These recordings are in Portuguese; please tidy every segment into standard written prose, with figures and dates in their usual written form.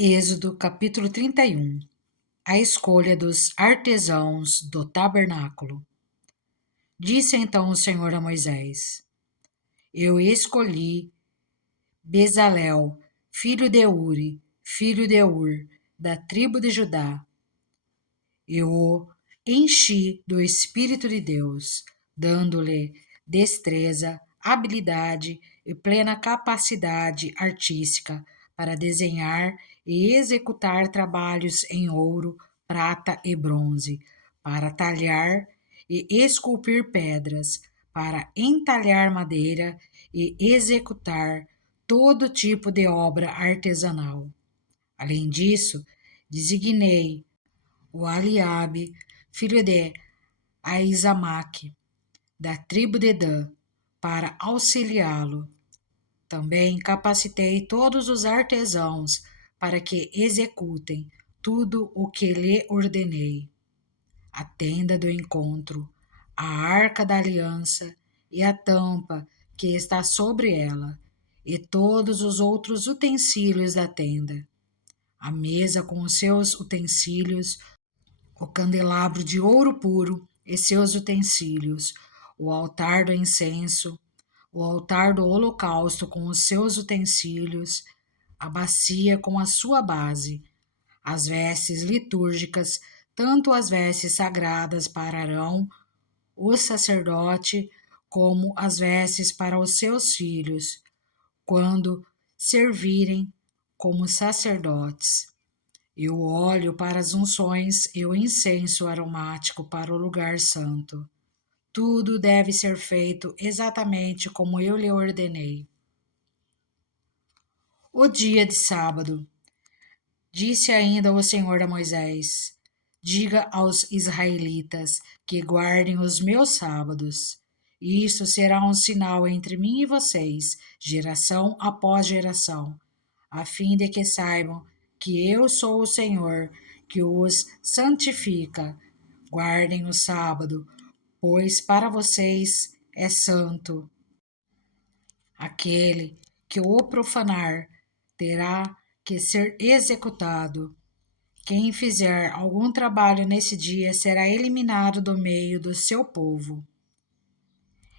Êxodo capítulo 31. A escolha dos artesãos do tabernáculo. Disse então o Senhor a Moisés: Eu escolhi Bezalel, filho de Uri, filho de Ur, da tribo de Judá. Eu o enchi do Espírito de Deus, dando-lhe destreza, habilidade e plena capacidade artística para desenhar e executar trabalhos em ouro, prata e bronze, para talhar e esculpir pedras, para entalhar madeira e executar todo tipo de obra artesanal. Além disso, designei o Aliabe, filho de Aizamaque, da tribo de Dan, para auxiliá-lo. Também capacitei todos os artesãos para que executem tudo o que lhe ordenei: a tenda do encontro, a arca da aliança e a tampa que está sobre ela, e todos os outros utensílios da tenda, a mesa com os seus utensílios, o candelabro de ouro puro e seus utensílios, o altar do incenso, o altar do holocausto com os seus utensílios, a bacia com a sua base, as vestes litúrgicas, tanto as vestes sagradas para Arão, o sacerdote, como as vestes para os seus filhos, quando servirem como sacerdotes, e o óleo para as unções e o incenso aromático para o lugar santo. Tudo deve ser feito exatamente como eu lhe ordenei. O dia de sábado. Disse ainda o Senhor a Moisés: Diga aos israelitas que guardem os meus sábados. Isso será um sinal entre mim e vocês, geração após geração, a fim de que saibam que eu sou o Senhor, que os santifica. Guardem o sábado, pois para vocês é santo. Aquele que o profanar terá que ser executado. Quem fizer algum trabalho nesse dia será eliminado do meio do seu povo.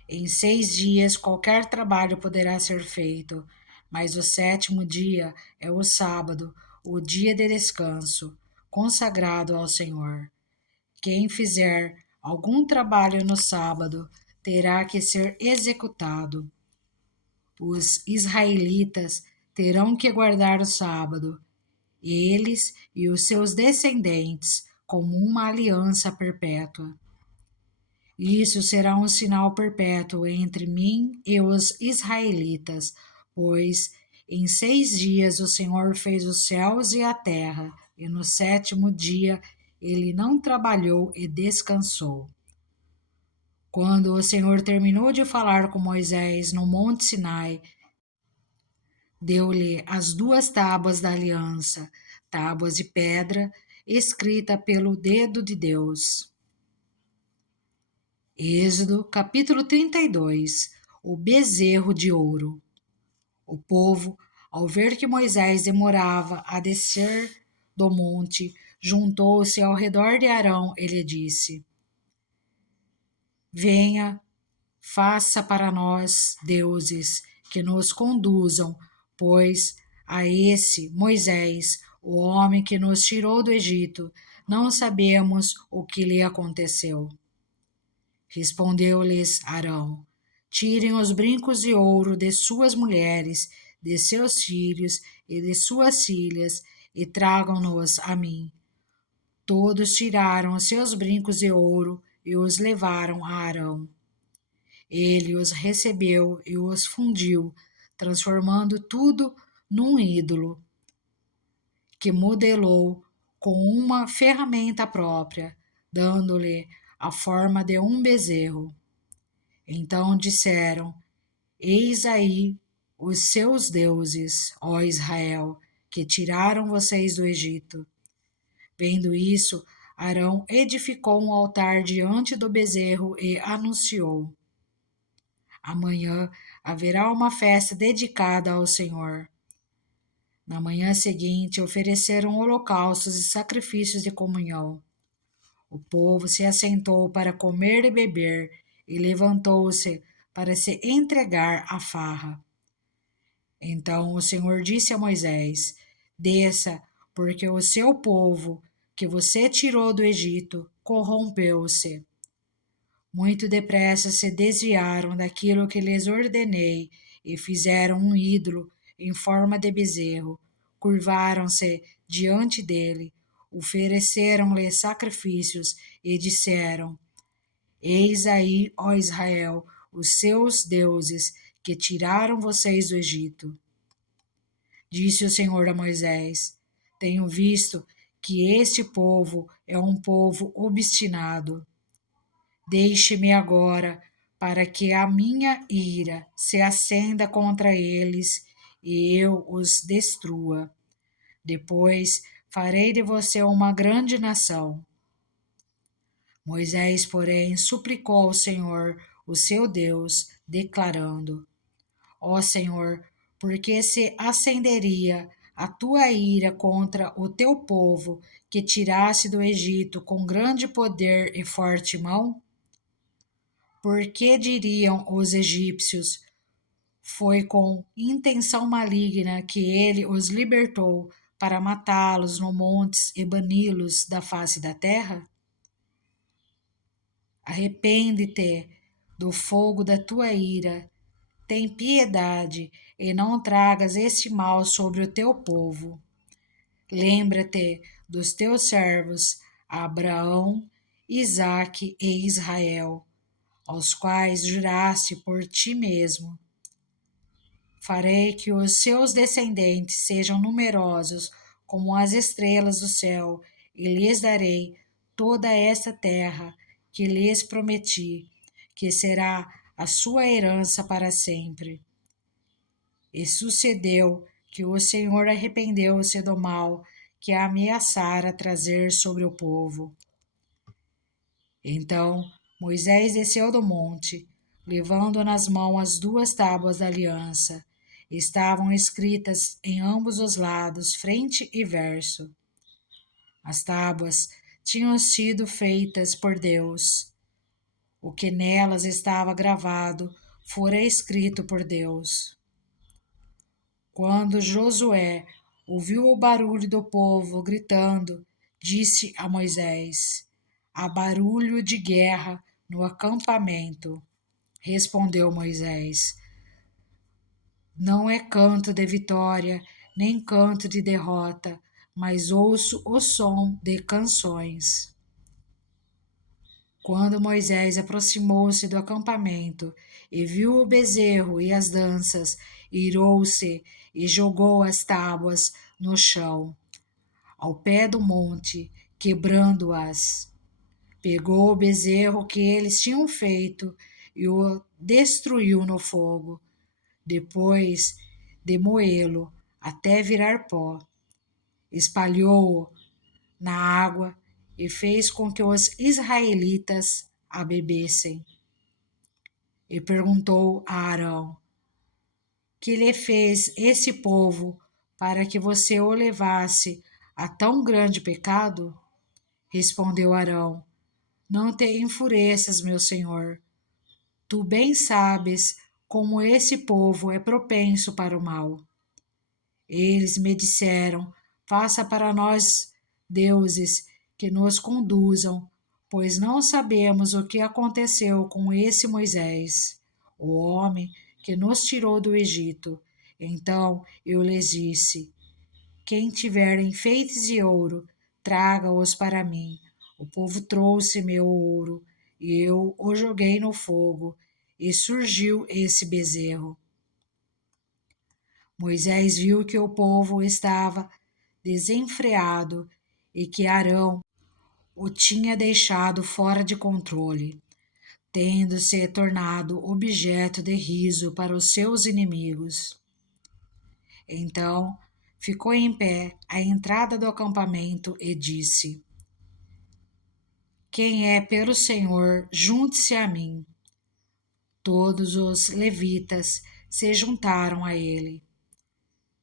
Em 6 dias qualquer trabalho poderá ser feito, mas o 7º dia é o sábado, o dia de descanso, consagrado ao Senhor. Quem fizer algum trabalho no sábado terá que ser executado. Os israelitas terão que guardar o sábado, eles e os seus descendentes, como uma aliança perpétua. Isso será um sinal perpétuo entre mim e os israelitas, pois em 6 dias o Senhor fez os céus e a terra, e no 7º dia ele não trabalhou e descansou. Quando o Senhor terminou de falar com Moisés no Monte Sinai, deu-lhe as 2 tábuas da aliança, tábuas de pedra, escrita pelo dedo de Deus. Êxodo, capítulo 32. O bezerro de ouro. O povo, ao ver que Moisés demorava a descer do monte, juntou-se ao redor de Arão e lhe disse: Venha, faça para nós deuses que nos conduzam, pois a esse Moisés, o homem que nos tirou do Egito, não sabemos o que lhe aconteceu. Respondeu-lhes Arão: Tirem os brincos de ouro de suas mulheres, de seus filhos e de suas filhas, e tragam-nos a mim. Todos tiraram os seus brincos de ouro e os levaram a Arão. Ele os recebeu e os fundiu, transformando tudo num ídolo, que modelou com uma ferramenta própria, dando-lhe a forma de um bezerro. Então disseram: Eis aí os seus deuses, ó Israel, que tiraram vocês do Egito. Vendo isso, Arão edificou um altar diante do bezerro e anunciou: Amanhã haverá uma festa dedicada ao Senhor. Na manhã seguinte, ofereceram holocaustos e sacrifícios de comunhão. O povo se assentou para comer e beber e levantou-se para se entregar à farra. Então o Senhor disse a Moisés: Desça, porque o seu povo, que você tirou do Egito, corrompeu-se. Muito depressa se desviaram daquilo que lhes ordenei e fizeram um ídolo em forma de bezerro. Curvaram-se diante dele, ofereceram-lhe sacrifícios e disseram: Eis aí, ó Israel, os seus deuses que tiraram vocês do Egito. Disse o Senhor a Moisés: Tenho visto que este povo é um povo obstinado. Deixe-me agora, para que a minha ira se acenda contra eles e eu os destrua. Depois farei de você uma grande nação. Moisés, porém, suplicou ao Senhor, o seu Deus, declarando: Ó Senhor, porque se acenderia a tua ira contra o teu povo que tiraste do Egito com grande poder e forte mão? Por que diriam os egípcios: Foi com intenção maligna que ele os libertou para matá-los no montes e bani-los da face da terra? Arrepende-te do fogo da tua ira, tem piedade e não tragas este mal sobre o teu povo. Lembra-te dos teus servos Abraão, Isaque e Israel, aos quais juraste por ti mesmo. Farei que os seus descendentes sejam numerosos como as estrelas do céu, e lhes darei toda esta terra que lhes prometi, que será a sua herança para sempre. E sucedeu que o Senhor arrependeu-se do mal que ameaçara trazer sobre o povo. Então Moisés desceu do monte, levando nas mãos as duas tábuas da aliança. Estavam escritas em ambos os lados, frente e verso. As tábuas tinham sido feitas por Deus. O que nelas estava gravado fora escrito por Deus. Quando Josué ouviu o barulho do povo gritando, disse a Moisés: Há barulho de guerra no acampamento. Respondeu Moisés: Não é canto de vitória, nem canto de derrota, mas ouço o som de canções. Quando Moisés aproximou-se do acampamento e viu o bezerro e as danças, irou-se e jogou as tábuas no chão, ao pé do monte, quebrando-as. Pegou o bezerro que eles tinham feito e o destruiu no fogo, depois de moê-lo até virar pó. Espalhou-o na água e fez com que os israelitas a bebessem. E perguntou a Arão: Que lhe fez esse povo para que você o levasse a tão grande pecado? Respondeu Arão: Não te enfureças, meu senhor. Tu bem sabes como esse povo é propenso para o mal. Eles me disseram: Faça para nós deuses que nos conduzam, pois não sabemos o que aconteceu com esse Moisés, o homem que nos tirou do Egito. Então eu lhes disse: Quem tiver enfeites de ouro, traga-os para mim. O povo trouxe meu ouro, e eu o joguei no fogo, e surgiu esse bezerro. Moisés viu que o povo estava desenfreado e que Arão o tinha deixado fora de controle, tendo se tornado objeto de riso para os seus inimigos. Então ficou em pé à entrada do acampamento e disse: Quem é pelo Senhor, junte-se a mim. Todos os levitas se juntaram a ele.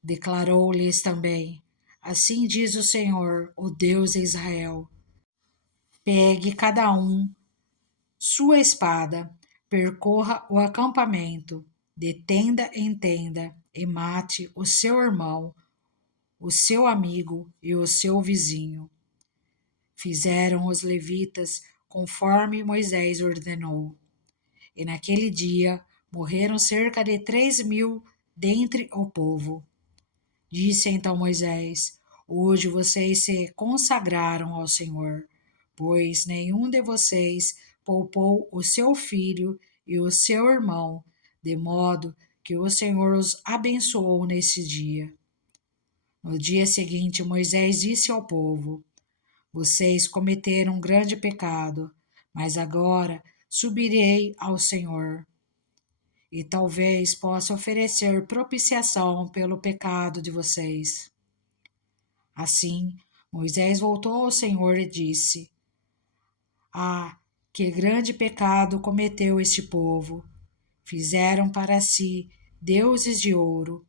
Declarou-lhes também: Assim diz o Senhor, o Deus de Israel: Pegue cada um sua espada, percorra o acampamento, de tenda em tenda, e mate o seu irmão, o seu amigo e o seu vizinho. Fizeram os levitas conforme Moisés ordenou. E naquele dia morreram cerca de 3.000 dentre o povo. Disse então Moisés: Hoje vocês se consagraram ao Senhor, pois nenhum de vocês poupou o seu filho e o seu irmão, de modo que o Senhor os abençoou nesse dia. No dia seguinte, Moisés disse ao povo: Vocês cometeram um grande pecado, mas agora subirei ao Senhor, e talvez possa oferecer propiciação pelo pecado de vocês. Assim, Moisés voltou ao Senhor e disse: Ah, que grande pecado cometeu este povo! Fizeram para si deuses de ouro,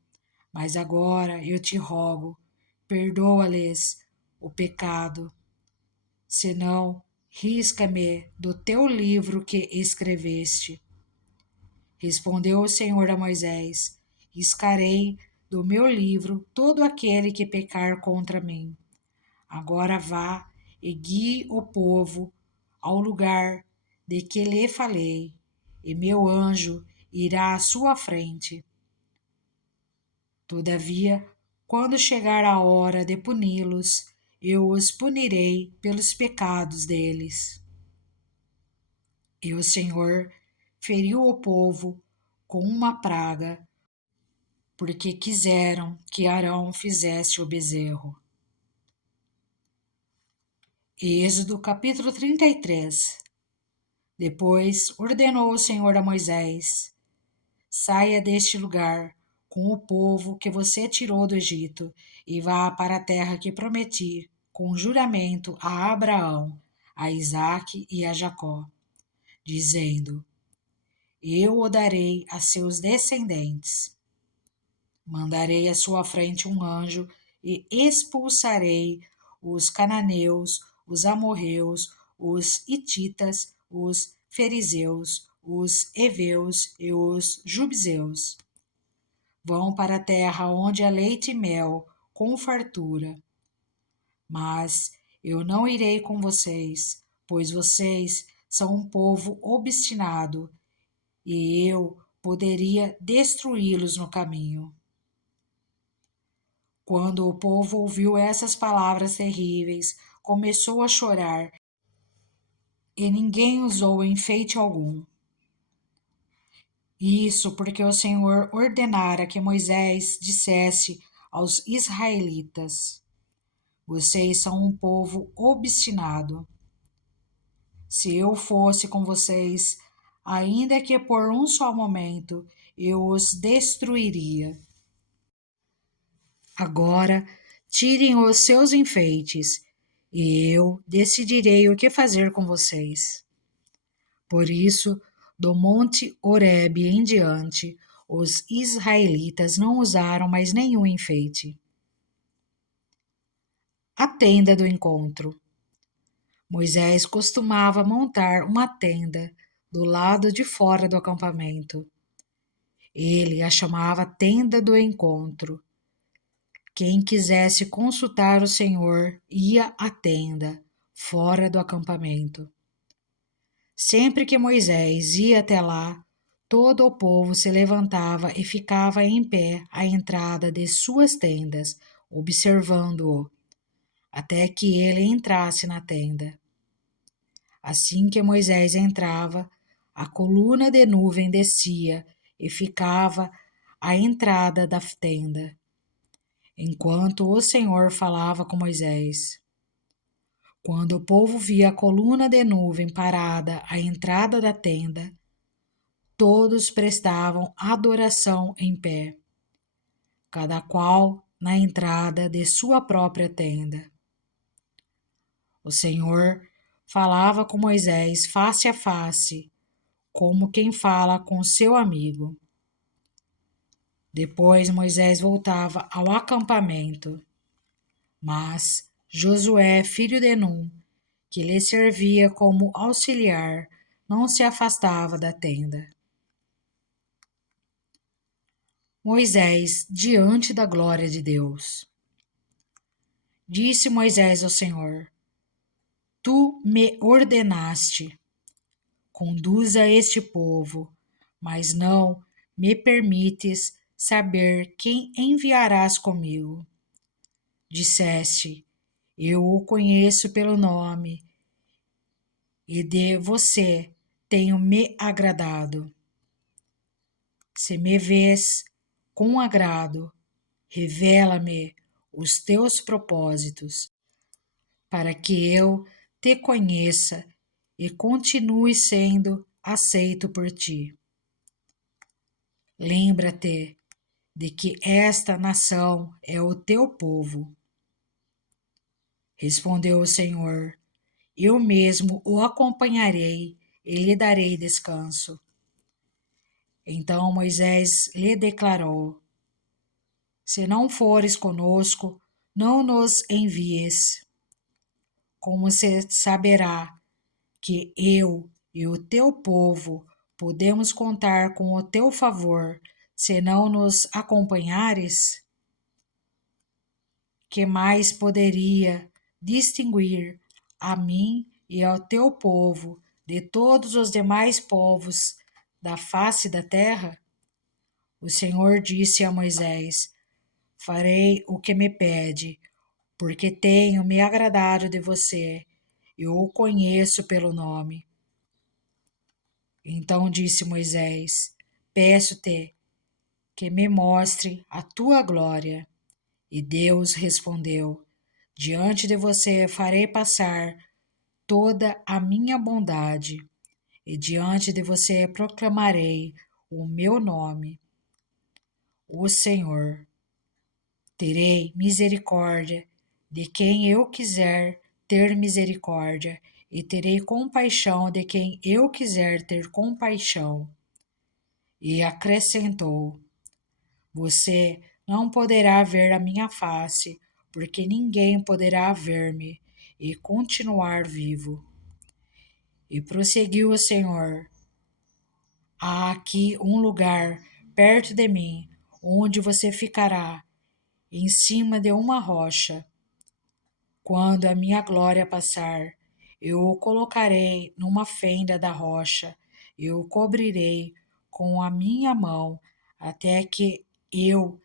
mas agora eu te rogo, perdoa-lhes o pecado. Senão, risca-me do teu livro que escreveste. Respondeu o Senhor a Moisés: Riscarei do meu livro todo aquele que pecar contra mim. Agora vá e guie o povo ao lugar de que lhe falei, e meu anjo irá à sua frente. Todavia, quando chegar a hora de puni-los, eu os punirei pelos pecados deles. E o Senhor feriu o povo com uma praga, porque quiseram que Arão fizesse o bezerro. Êxodo capítulo 33. Depois ordenou o Senhor a Moisés: Saia deste lugar com o povo que você tirou do Egito e vá para a terra que prometi com juramento a Abraão, a Isaque e a Jacó, dizendo: Eu o darei a seus descendentes. Mandarei à sua frente um anjo e expulsarei os cananeus, os amorreus, os hititas, os fariseus, os heveus e os jubizeus. Vão para a terra onde há leite e mel, com fartura. Mas eu não irei com vocês, pois vocês são um povo obstinado, e eu poderia destruí-los no caminho. Quando o povo ouviu essas palavras terríveis, começou a chorar, e ninguém usou enfeite algum. Isso porque o Senhor ordenara que Moisés dissesse aos israelitas: Vocês são um povo obstinado. Se eu fosse com vocês, ainda que por um só momento, eu os destruiria. Agora, tirem os seus enfeites, e eu decidirei o que fazer com vocês. Por isso, do monte Horebe em diante, os israelitas não usaram mais nenhum enfeite. A tenda do encontro. Moisés costumava montar uma tenda do lado de fora do acampamento. Ele a chamava tenda do encontro. Quem quisesse consultar o Senhor ia à tenda, fora do acampamento. Sempre que Moisés ia até lá, todo o povo se levantava e ficava em pé à entrada de suas tendas, observando-o, até que ele entrasse na tenda. Assim que Moisés entrava, a coluna de nuvem descia e ficava à entrada da tenda, enquanto o Senhor falava com Moisés. Quando o povo via a coluna de nuvem parada à entrada da tenda, todos prestavam adoração em pé, cada qual na entrada de sua própria tenda. O Senhor falava com Moisés face a face, como quem fala com seu amigo. Depois Moisés voltava ao acampamento, mas Josué, filho de Num, que lhe servia como auxiliar, não se afastava da tenda. Moisés diante da glória de Deus. Disse Moisés ao Senhor: Tu me ordenaste, conduza este povo, mas não me permites saber quem enviarás comigo. Disseste: Eu o conheço pelo nome, e de você tenho me agradado. Se me vês com agrado, revela-me os teus propósitos, para que eu te conheça e continue sendo aceito por ti. Lembra-te de que esta nação é o teu povo. Respondeu o Senhor: Eu mesmo o acompanharei e lhe darei descanso. Então Moisés lhe declarou: Se não fores conosco, não nos envies. Como se saberá que eu e o teu povo podemos contar com o teu favor se não nos acompanhares? Que mais poderia distinguir a mim e ao teu povo de todos os demais povos da face da terra? O Senhor disse a Moisés: Farei o que me pede, porque tenho me agradado de você, eu o conheço pelo nome. Então disse Moisés: Peço-te que me mostre a tua glória. E Deus respondeu: Diante de você farei passar toda a minha bondade, e diante de você proclamarei o meu nome, o Senhor. Terei misericórdia de quem eu quiser ter misericórdia, e terei compaixão de quem eu quiser ter compaixão. E acrescentou: Você não poderá ver a minha face, porque ninguém poderá ver-me e continuar vivo. E prosseguiu o Senhor: Há aqui um lugar perto de mim, onde você ficará, em cima de uma rocha. Quando a minha glória passar, eu o colocarei numa fenda da rocha, eu o cobrirei com a minha mão até que eu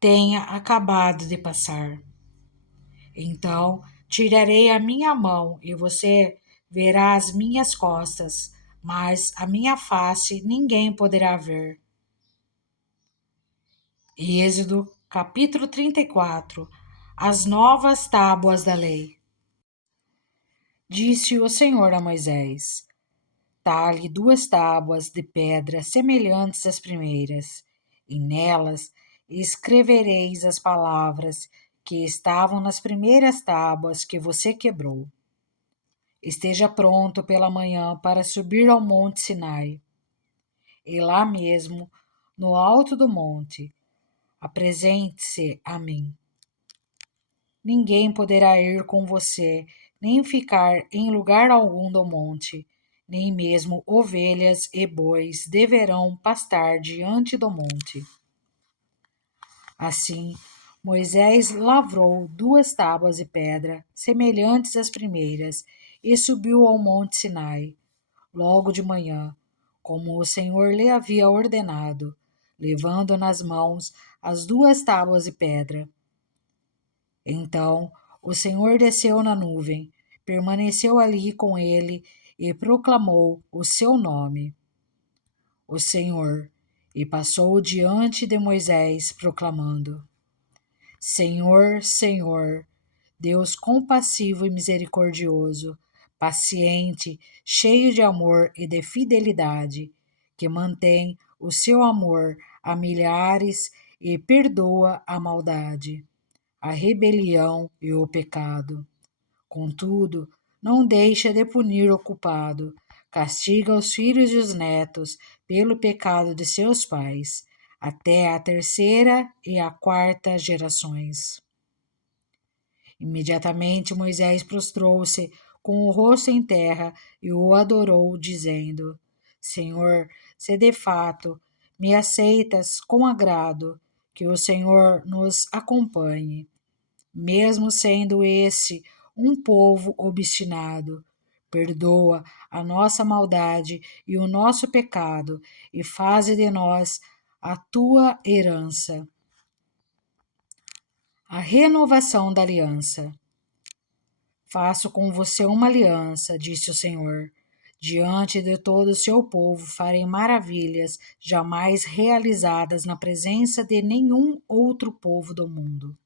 tenha acabado de passar. Então tirarei a minha mão e você verá as minhas costas, mas a minha face ninguém poderá ver. Êxodo, capítulo 34. As novas tábuas da lei. Disse o Senhor a Moisés: Talhe 2 tábuas de pedra semelhantes às primeiras, e nelas escrevereis as palavras que estavam nas primeiras tábuas que você quebrou. Esteja pronto pela manhã para subir ao monte Sinai. E lá mesmo, no alto do monte, apresente-se a mim. Ninguém poderá ir com você, nem ficar em lugar algum do monte, nem mesmo ovelhas e bois deverão pastar diante do monte. Assim, Moisés lavrou 2 tábuas de pedra, semelhantes às primeiras, e subiu ao monte Sinai, logo de manhã, como o Senhor lhe havia ordenado, levando nas mãos as 2 tábuas de pedra. Então o Senhor desceu na nuvem, permaneceu ali com ele e proclamou o seu nome, o Senhor, e passou diante de Moisés, proclamando: Senhor, Senhor, Deus compassivo e misericordioso, paciente, cheio de amor e de fidelidade, que mantém o seu amor a milhares e perdoa a maldade, a rebelião e o pecado. Contudo, não deixa de punir o culpado, castiga os filhos e os netos pelo pecado de seus pais, até a terceira e a quarta gerações. Imediatamente Moisés prostrou-se com o rosto em terra e o adorou, dizendo: Senhor, se de fato me aceitas com agrado, que o Senhor nos acompanhe, mesmo sendo esse um povo obstinado. Perdoa a nossa maldade e o nosso pecado, e faze de nós a tua herança. A renovação da aliança. Faço com você uma aliança, disse o Senhor. Diante de todo o seu povo farei maravilhas jamais realizadas na presença de nenhum outro povo do mundo.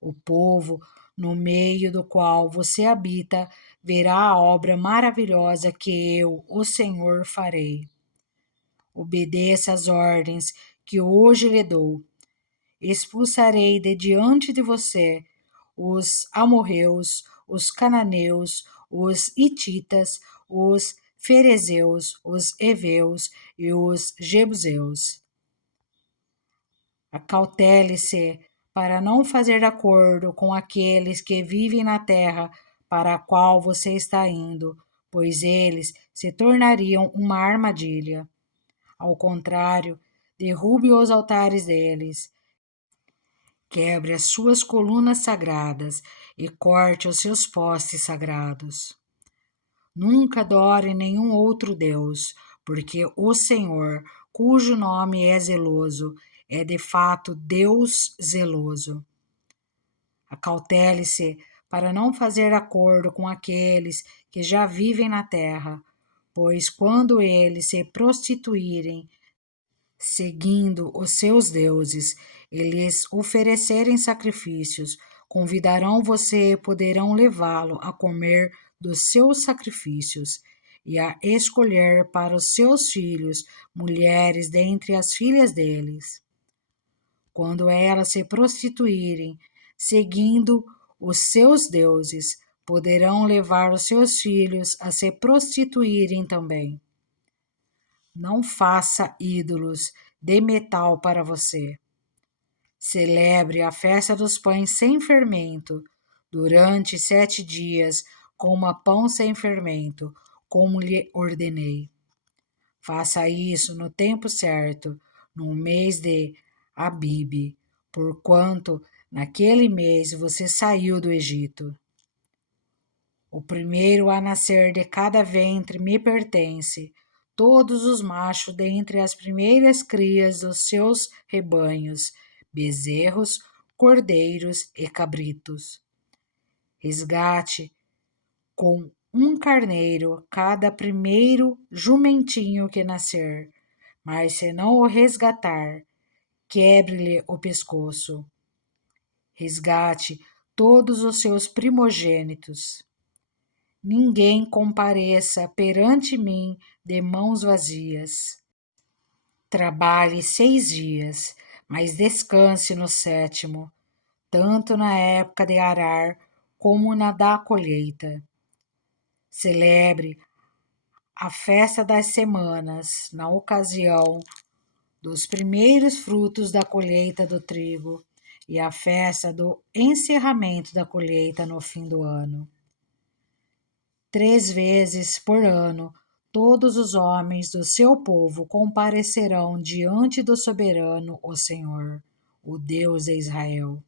O povo no meio do qual você habita verá a obra maravilhosa que eu, o Senhor, farei. Obedeça às ordens que hoje lhe dou. Expulsarei de diante de você os amorreus, os cananeus, os hititas, os ferezeus, os heveus e os jebuseus. Acautele-se para não fazer acordo com aqueles que vivem na terra para a qual você está indo, pois eles se tornariam uma armadilha. Ao contrário, derrube os altares deles, quebre as suas colunas sagradas e corte os seus postes sagrados. Nunca adore nenhum outro Deus, porque o Senhor, cujo nome é zeloso, é de fato Deus zeloso. Acautele-se para não fazer acordo com aqueles que já vivem na terra, pois quando eles se prostituírem, seguindo os seus deuses, eles oferecerem sacrifícios, convidarão você e poderão levá-lo a comer dos seus sacrifícios e a escolher para os seus filhos mulheres dentre as filhas deles. Quando elas se prostituírem, seguindo os seus deuses, poderão levar os seus filhos a se prostituírem também. Não faça ídolos de metal para você. Celebre a festa dos pães sem fermento durante 7 dias, coma pão sem fermento, como lhe ordenei. Faça isso no tempo certo, no mês de Abibe, porquanto naquele mês você saiu do Egito. O primeiro a nascer de cada ventre me pertence, todos os machos dentre as primeiras crias dos seus rebanhos, bezerros, cordeiros e cabritos. Resgate com um carneiro cada primeiro jumentinho que nascer, mas se não o resgatar, quebre-lhe o pescoço. Resgate todos os seus primogênitos. Ninguém compareça perante mim de mãos vazias. Trabalhe 6 dias, mas descanse no 7º, tanto na época de arar como na da colheita. Celebre a festa das semanas na ocasião dos primeiros frutos da colheita do trigo e a festa do encerramento da colheita no fim do ano. 3 vezes por ano, todos os homens do seu povo comparecerão diante do soberano, o Senhor, o Deus de Israel.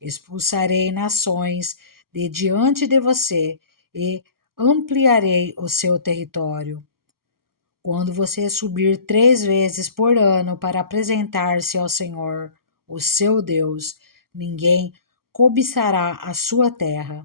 Expulsarei nações de diante de você e ampliarei o seu território. Quando você subir 3 vezes por ano para apresentar-se ao Senhor, o seu Deus, ninguém cobiçará a sua terra.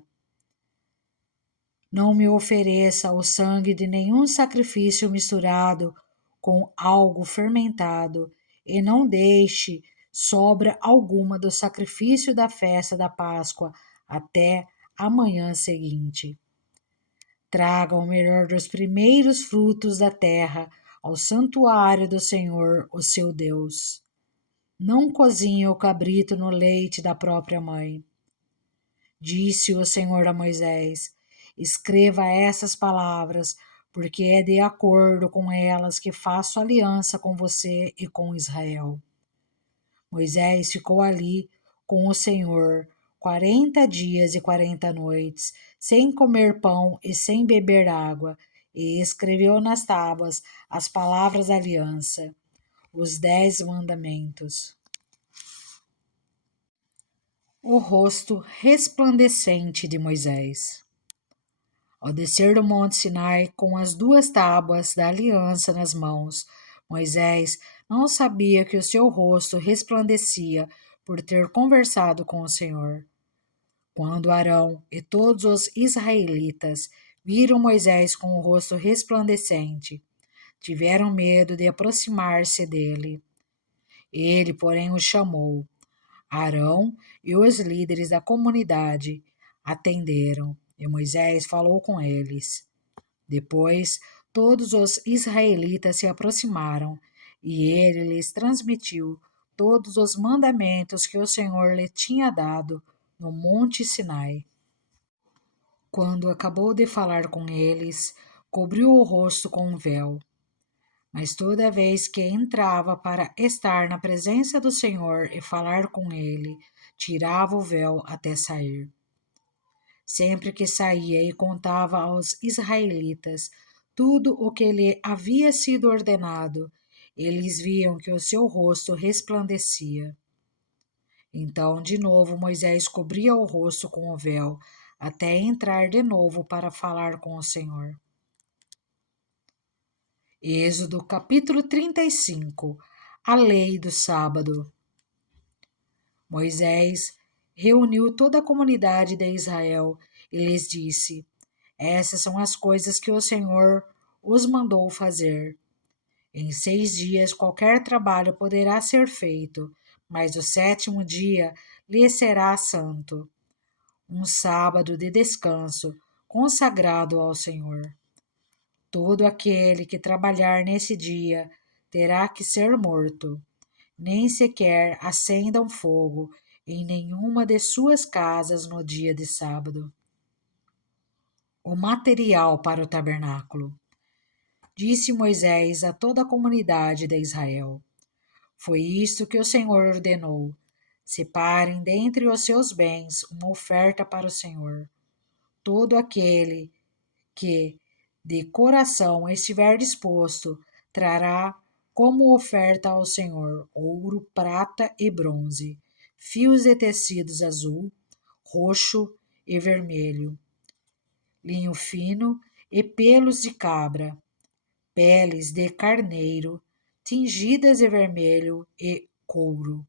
Não me ofereça o sangue de nenhum sacrifício misturado com algo fermentado, e não deixe sobra alguma do sacrifício da festa da Páscoa até a manhã seguinte. Traga o melhor dos primeiros frutos da terra ao santuário do Senhor, o seu Deus. Não cozinhe o cabrito no leite da própria mãe. Disse o Senhor a Moisés: Escreva essas palavras, porque é de acordo com elas que faço aliança com você e com Israel. Moisés ficou ali com o Senhor 40 dias e 40 noites, sem comer pão e sem beber água, e escreveu nas tábuas as palavras da aliança, os 10 mandamentos. O rosto resplandecente de Moisés. Ao descer do monte Sinai com as 2 tábuas da aliança nas mãos, Moisés não sabia que o seu rosto resplandecia por ter conversado com o Senhor. Quando Arão e todos os israelitas viram Moisés com o rosto resplandecente, tiveram medo de aproximar-se dele. Ele, porém, o chamou. Arão e os líderes da comunidade atenderam, e Moisés falou com eles. Depois, todos os israelitas se aproximaram, e ele lhes transmitiu todos os mandamentos que o Senhor lhe tinha dado no monte Sinai. Quando acabou de falar com eles, cobriu o rosto com um véu. Mas toda vez que entrava para estar na presença do Senhor e falar com ele, tirava o véu até sair. Sempre que saía e contava aos israelitas tudo o que lhe havia sido ordenado, eles viam que o seu rosto resplandecia. Então, de novo, Moisés cobria o rosto com o véu, até entrar de novo para falar com o Senhor. Êxodo capítulo 35. A lei do sábado. Moisés reuniu toda a comunidade de Israel e lhes disse: Essas são as coisas que o Senhor os mandou fazer. Em 6 dias qualquer trabalho poderá ser feito, mas o 7º dia lhe será santo, um sábado de descanso consagrado ao Senhor. Todo aquele que trabalhar nesse dia terá que ser morto. Nem sequer acendam fogo em nenhuma de suas casas no dia de sábado. O material para o tabernáculo. Disse Moisés a toda a comunidade de Israel: Foi isto que o Senhor ordenou. Separem dentre os seus bens uma oferta para o Senhor. Todo aquele que de coração estiver disposto, trará como oferta ao Senhor ouro, prata e bronze, fios de tecidos azul, roxo e vermelho, linho fino e pelos de cabra, peles de carneiro, tingidas de vermelho e couro,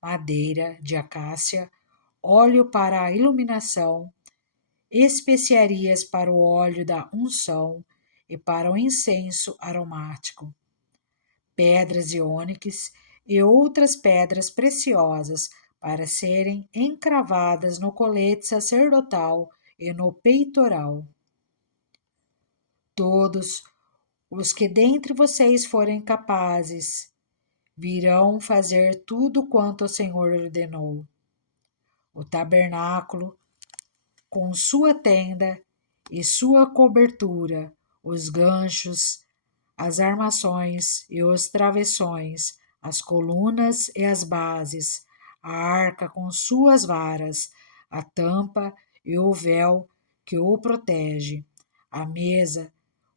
madeira de acácia, óleo para a iluminação, especiarias para o óleo da unção e para o incenso aromático, pedras de ônix e outras pedras preciosas para serem encravadas no colete sacerdotal e no peitoral. Todos os que dentre vocês forem capazes virão fazer tudo quanto o Senhor ordenou. O tabernáculo, com sua tenda e sua cobertura, os ganchos, as armações e os travessões, as colunas e as bases, a arca com suas varas, a tampa e o véu que o protege, a mesa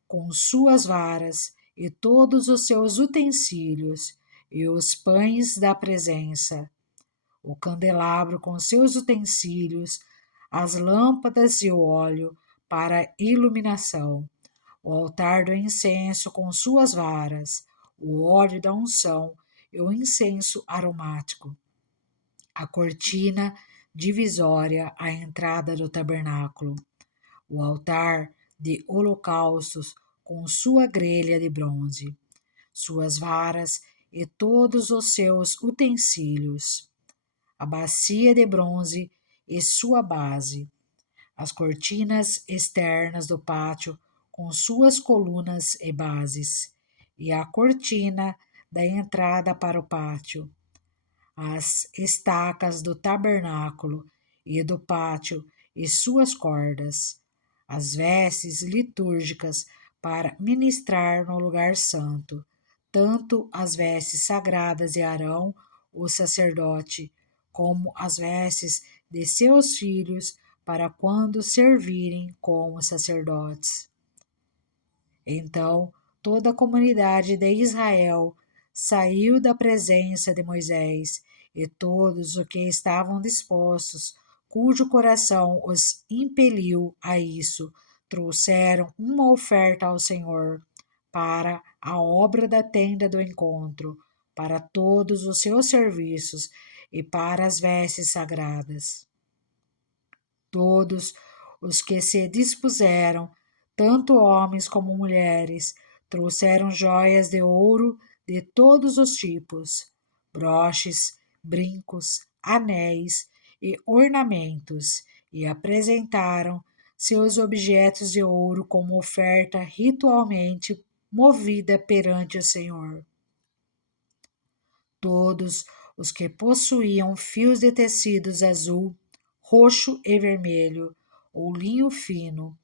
com suas varas e todos os seus utensílios, e os pães da presença, o candelabro com seus utensílios, as lâmpadas e o óleo para iluminação, o altar do incenso com suas varas, o óleo da unção e o incenso aromático, a cortina divisória à entrada do tabernáculo, o altar de holocaustos com sua grelha de bronze, suas varas e todos os seus utensílios, a bacia de bronze e sua base, as cortinas externas do pátio com suas colunas e bases, e a cortina da entrada para o pátio, as estacas do tabernáculo e do pátio e suas cordas, as vestes litúrgicas para ministrar no lugar santo, tanto as vestes sagradas de Arão, o sacerdote, como as vestes de seus filhos, para quando servirem como sacerdotes. Então toda a comunidade de Israel saiu da presença de Moisés, e todos os que estavam dispostos, cujo coração os impeliu a isso, trouxeram uma oferta ao Senhor para a obra da tenda do encontro, para todos os seus serviços e para as vestes sagradas. Todos os que se dispuseram, tanto homens como mulheres, trouxeram joias de ouro de todos os tipos, broches, brincos, anéis e ornamentos, e apresentaram seus objetos de ouro como oferta ritualmente movida perante o Senhor. Todos os que possuíam fios de tecidos azul, roxo e vermelho, ou linho fino,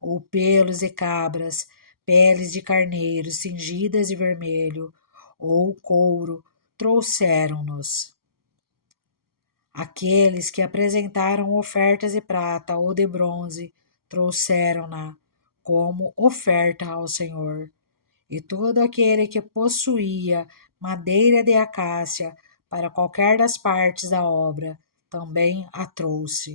ou pelos de cabras, peles de carneiros tingidas de vermelho, ou couro, trouxeram-nos. Aqueles que apresentaram ofertas de prata ou de bronze, trouxeram-na como oferta ao Senhor. E todo aquele que possuía madeira de acácia para qualquer das partes da obra, também a trouxe.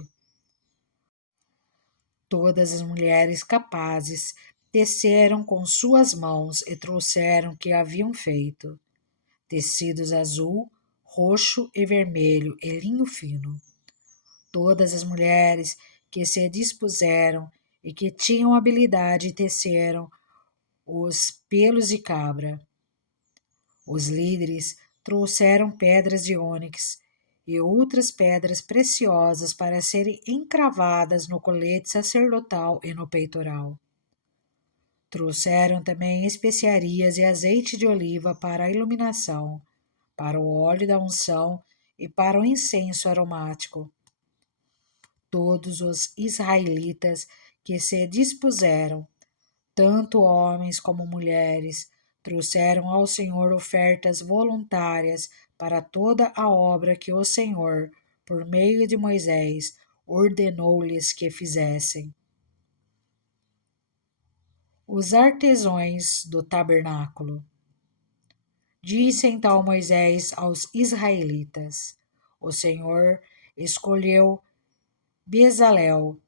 Todas as mulheres capazes teceram com suas mãos e trouxeram o que haviam feito: tecidos azul, roxo e vermelho e linho fino. Todas as mulheres que se dispuseram e que tinham habilidade teceram os pelos de cabra. Os líderes trouxeram pedras de ônix e outras pedras preciosas para serem encravadas no colete sacerdotal e no peitoral. Trouxeram também especiarias e azeite de oliva para a iluminação, para o óleo da unção e para o incenso aromático. Todos os israelitas que se dispuseram, tanto homens como mulheres, trouxeram ao Senhor ofertas voluntárias para toda a obra que o Senhor, por meio de Moisés, ordenou-lhes que fizessem. Os artesãos do tabernáculo. Disse então Moisés aos israelitas: O Senhor escolheu Bezalel,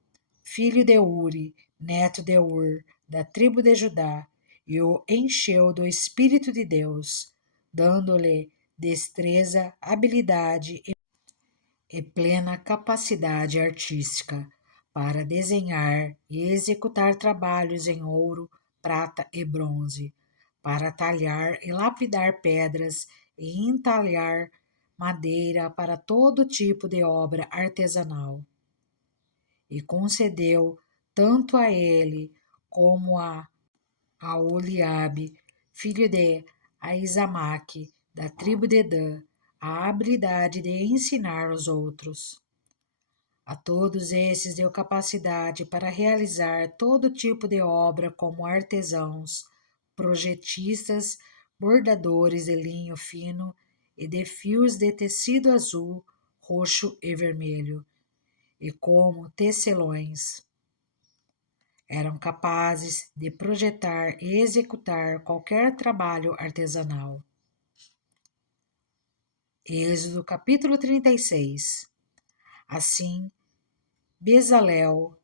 filho de Uri, neto de Ur, da tribo de Judá, e o encheu do Espírito de Deus, dando-lhe destreza, habilidade e plena capacidade artística para desenhar e executar trabalhos em ouro, prata e bronze, para talhar e lapidar pedras e entalhar madeira para todo tipo de obra artesanal. E concedeu tanto a ele como a Oliabe, filho de Aizamaque, da tribo de Dan, a habilidade de ensinar os outros. A todos esses deu capacidade para realizar todo tipo de obra como artesãos, projetistas, bordadores de linho fino e de fios de tecido azul, roxo e vermelho, e como tecelões. Eram capazes de projetar e executar qualquer trabalho artesanal. Êxodo capítulo 36. Assim, Bezalel,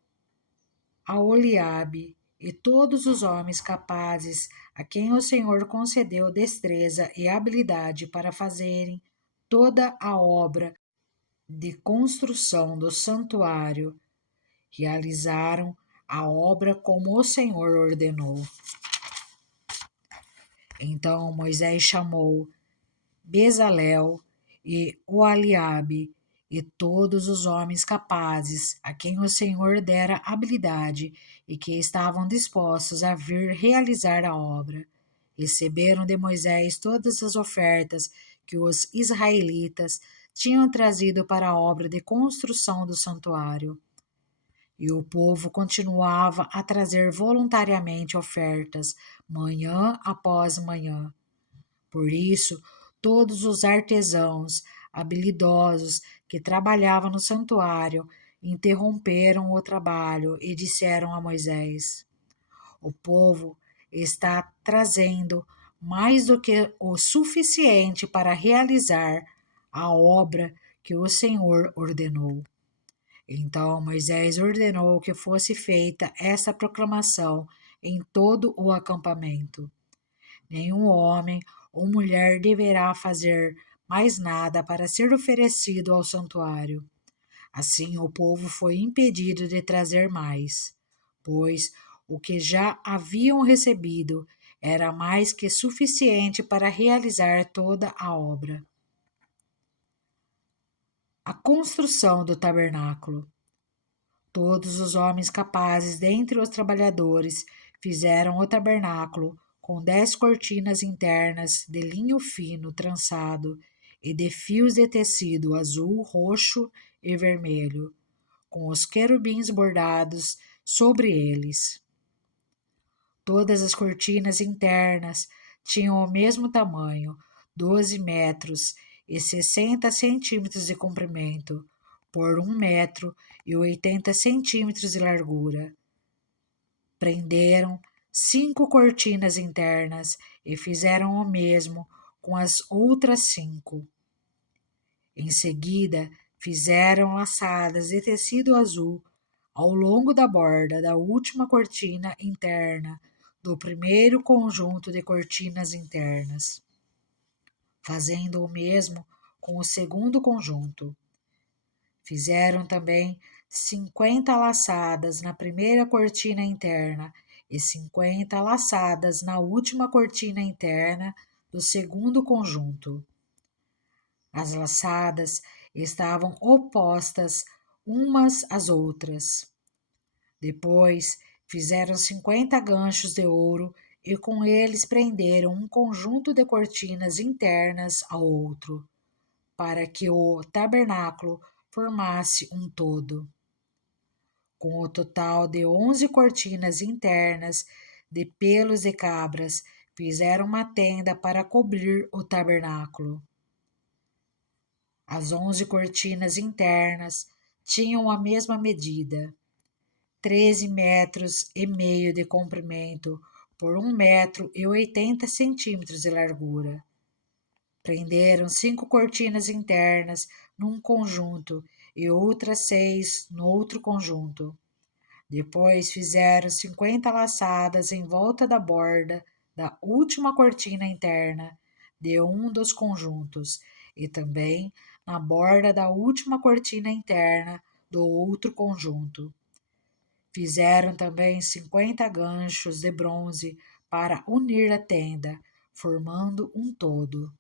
Aholiabe e todos os homens capazes a quem o Senhor concedeu destreza e habilidade para fazerem toda a obra de construção do santuário, realizaram a obra como o Senhor ordenou. Então Moisés chamou Bezalel e Oholiabe e todos os homens capazes a quem o Senhor dera habilidade e que estavam dispostos a vir realizar a obra. Receberam de Moisés todas as ofertas que os israelitas tinham trazido para a obra de construção do santuário. e o povo continuava a trazer voluntariamente ofertas, manhã após manhã. Por isso, todos os artesãos habilidosos que trabalhavam no santuário interromperam o trabalho e disseram a Moisés: O povo está trazendo mais do que o suficiente para realizar a obra que o Senhor ordenou. Então Moisés ordenou que fosse feita essa proclamação em todo o acampamento: Nenhum homem ou mulher deverá fazer mais nada para ser oferecido ao santuário. Assim o povo foi impedido de trazer mais, pois o que já haviam recebido era mais que suficiente para realizar toda a obra. A construção do tabernáculo. Todos os homens capazes dentre os trabalhadores fizeram o tabernáculo com 10 cortinas internas de linho fino trançado e de fios de tecido azul, roxo e vermelho, com os querubins bordados sobre eles. Todas as cortinas internas tinham o mesmo tamanho, 12 metros e 60 centímetros de comprimento, por 1,80 m de largura. Prenderam 5 cortinas internas e fizeram o mesmo com as outras 5. Em seguida, fizeram laçadas de tecido azul ao longo da borda da última cortina interna do primeiro conjunto de cortinas internas, fazendo o mesmo com o segundo conjunto. Fizeram também 50 laçadas na primeira cortina interna e 50 laçadas na última cortina interna do segundo conjunto. As laçadas estavam opostas umas às outras. Depois fizeram 50 ganchos de ouro e com eles prenderam um conjunto de cortinas internas ao outro, para que o tabernáculo formasse um todo. Com o total de 11 cortinas internas de pelos de cabras, fizeram uma tenda para cobrir o tabernáculo. As 11 cortinas internas tinham a mesma medida, 13,5 metros de comprimento por 1,80 m de largura. Prenderam 5 cortinas internas num conjunto e outras 6 no outro conjunto. Depois fizeram 50 laçadas em volta da borda da última cortina interna de um dos conjuntos e também na borda da última cortina interna do outro conjunto. Fizeram também 50 ganchos de bronze para unir a tenda, formando um todo.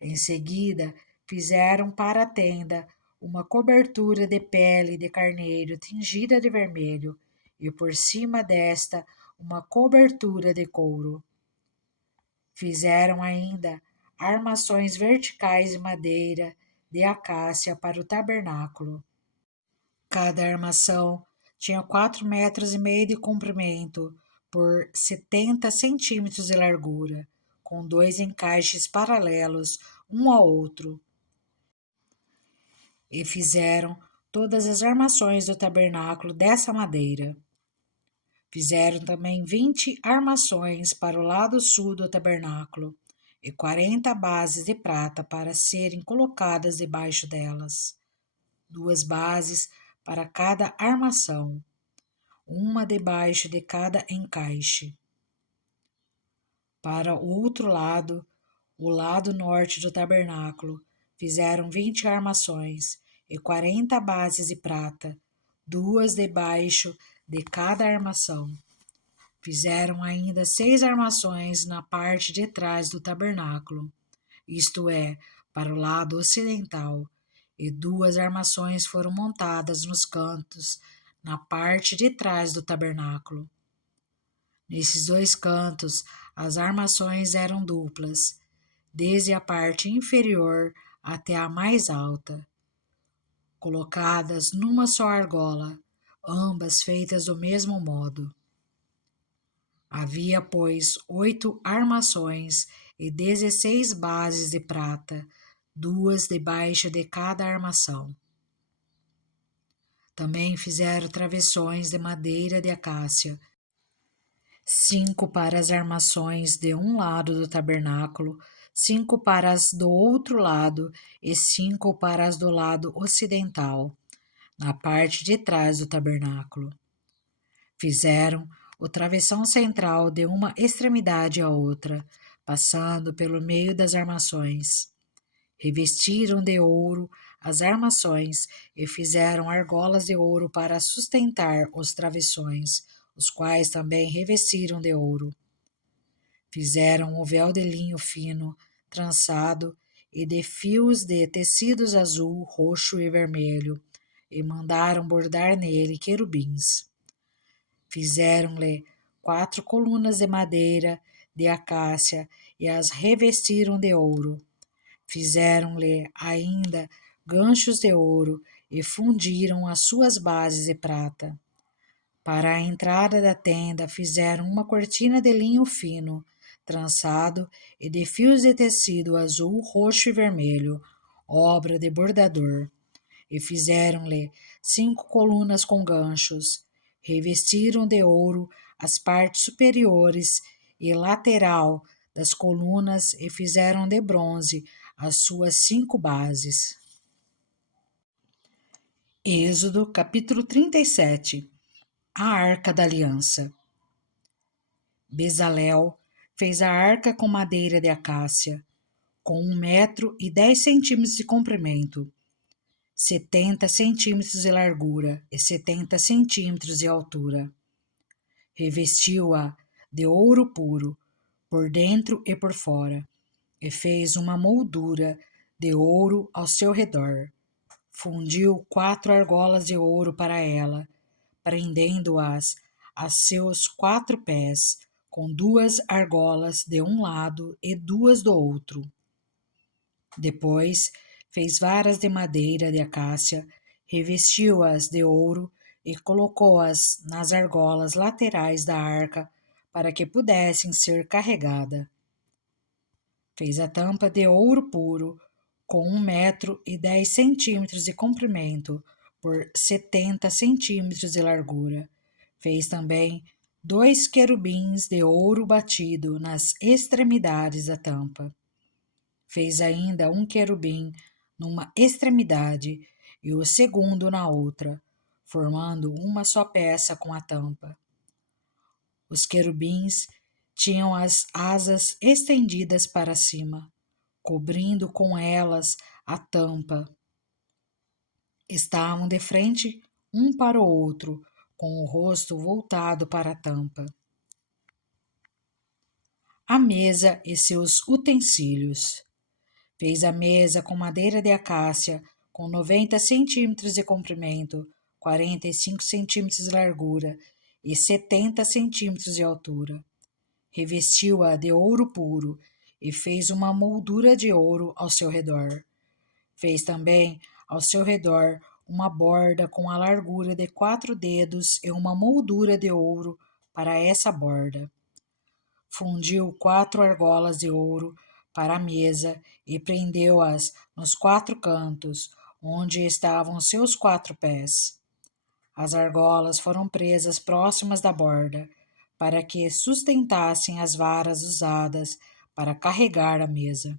Em seguida, fizeram para a tenda uma cobertura de pele de carneiro tingida de vermelho e por cima desta uma cobertura de couro. Fizeram ainda armações verticais de madeira de acácia para o tabernáculo. Cada armação tinha 4,5 metros de comprimento por 70 centímetros de largura, com 2 encaixes paralelos um ao outro. E fizeram todas as armações do tabernáculo dessa madeira. Fizeram também 20 armações para o lado sul do tabernáculo e 40 bases de prata para serem colocadas debaixo delas. 2 bases para cada armação, uma debaixo de cada encaixe. Para o outro lado, o lado norte do tabernáculo, fizeram 20 armações e 40 bases de prata, 2 debaixo de cada armação. Fizeram ainda 6 armações na parte de trás do tabernáculo, isto é, para o lado ocidental, e 2 armações foram montadas nos cantos, na parte de trás do tabernáculo. Nesses 2 cantos, as armações eram duplas, desde a parte inferior até a mais alta, colocadas numa só argola, ambas feitas do mesmo modo. Havia, pois, 8 armações e 16 bases de prata, 2 debaixo de cada armação. Também fizeram travessões de madeira de acácia, 5 para as armações de um lado do tabernáculo, 5 para as do outro lado e 5 para as do lado ocidental, na parte de trás do tabernáculo. Fizeram o travessão central de uma extremidade à outra, passando pelo meio das armações. Revestiram de ouro as armações e fizeram argolas de ouro para sustentar os travessões, os quais também revestiram de ouro. Fizeram o véu de linho fino, trançado, e de fios de tecidos azul, roxo e vermelho, e mandaram bordar nele querubins. Fizeram-lhe 4 colunas de madeira de acácia e as revestiram de ouro. Fizeram-lhe ainda ganchos de ouro e fundiram as suas bases de prata. Para a entrada da tenda fizeram uma cortina de linho fino, trançado e de fios de tecido azul, roxo e vermelho, obra de bordador. E fizeram-lhe 5 colunas com ganchos. Revestiram de ouro as partes superiores e lateral das colunas e fizeram de bronze as suas 5 bases. Êxodo, capítulo 37. A Arca da Aliança. Bezalel fez a arca com madeira de acácia, com 1,10 m de comprimento, 70 centímetros de largura e 70 centímetros de altura. Revestiu-a de ouro puro, por dentro e por fora, e fez uma moldura de ouro ao seu redor. Fundiu 4 argolas de ouro para ela, prendendo-as a seus 4 pés, com 2 argolas de um lado e 2 do outro. Depois fez varas de madeira de acácia, revestiu-as de ouro e colocou-as nas argolas laterais da arca para que pudessem ser carregadas. Fez a tampa de ouro puro, com 1,10 m de comprimento por 70 centímetros de largura. Fez também 2 querubins de ouro batido nas extremidades da tampa. Fez ainda um querubim numa extremidade e o segundo na outra, formando uma só peça com a tampa. Os querubins tinham as asas estendidas para cima, cobrindo com elas a tampa. Estavam de frente um para o outro, com o rosto voltado para a tampa. A mesa e seus utensílios. Fez a mesa com madeira de acácia, com 90 centímetros de comprimento, 45 centímetros de largura e 70 centímetros de altura. Revestiu-a de ouro puro e fez uma moldura de ouro ao seu redor. Fez também ao seu redor uma borda com a largura de 4 dedos e uma moldura de ouro para essa borda. Fundiu 4 argolas de ouro para a mesa e prendeu-as nos 4 cantos, onde estavam seus 4 pés. As argolas foram presas próximas da borda, para que sustentassem as varas usadas para carregar a mesa.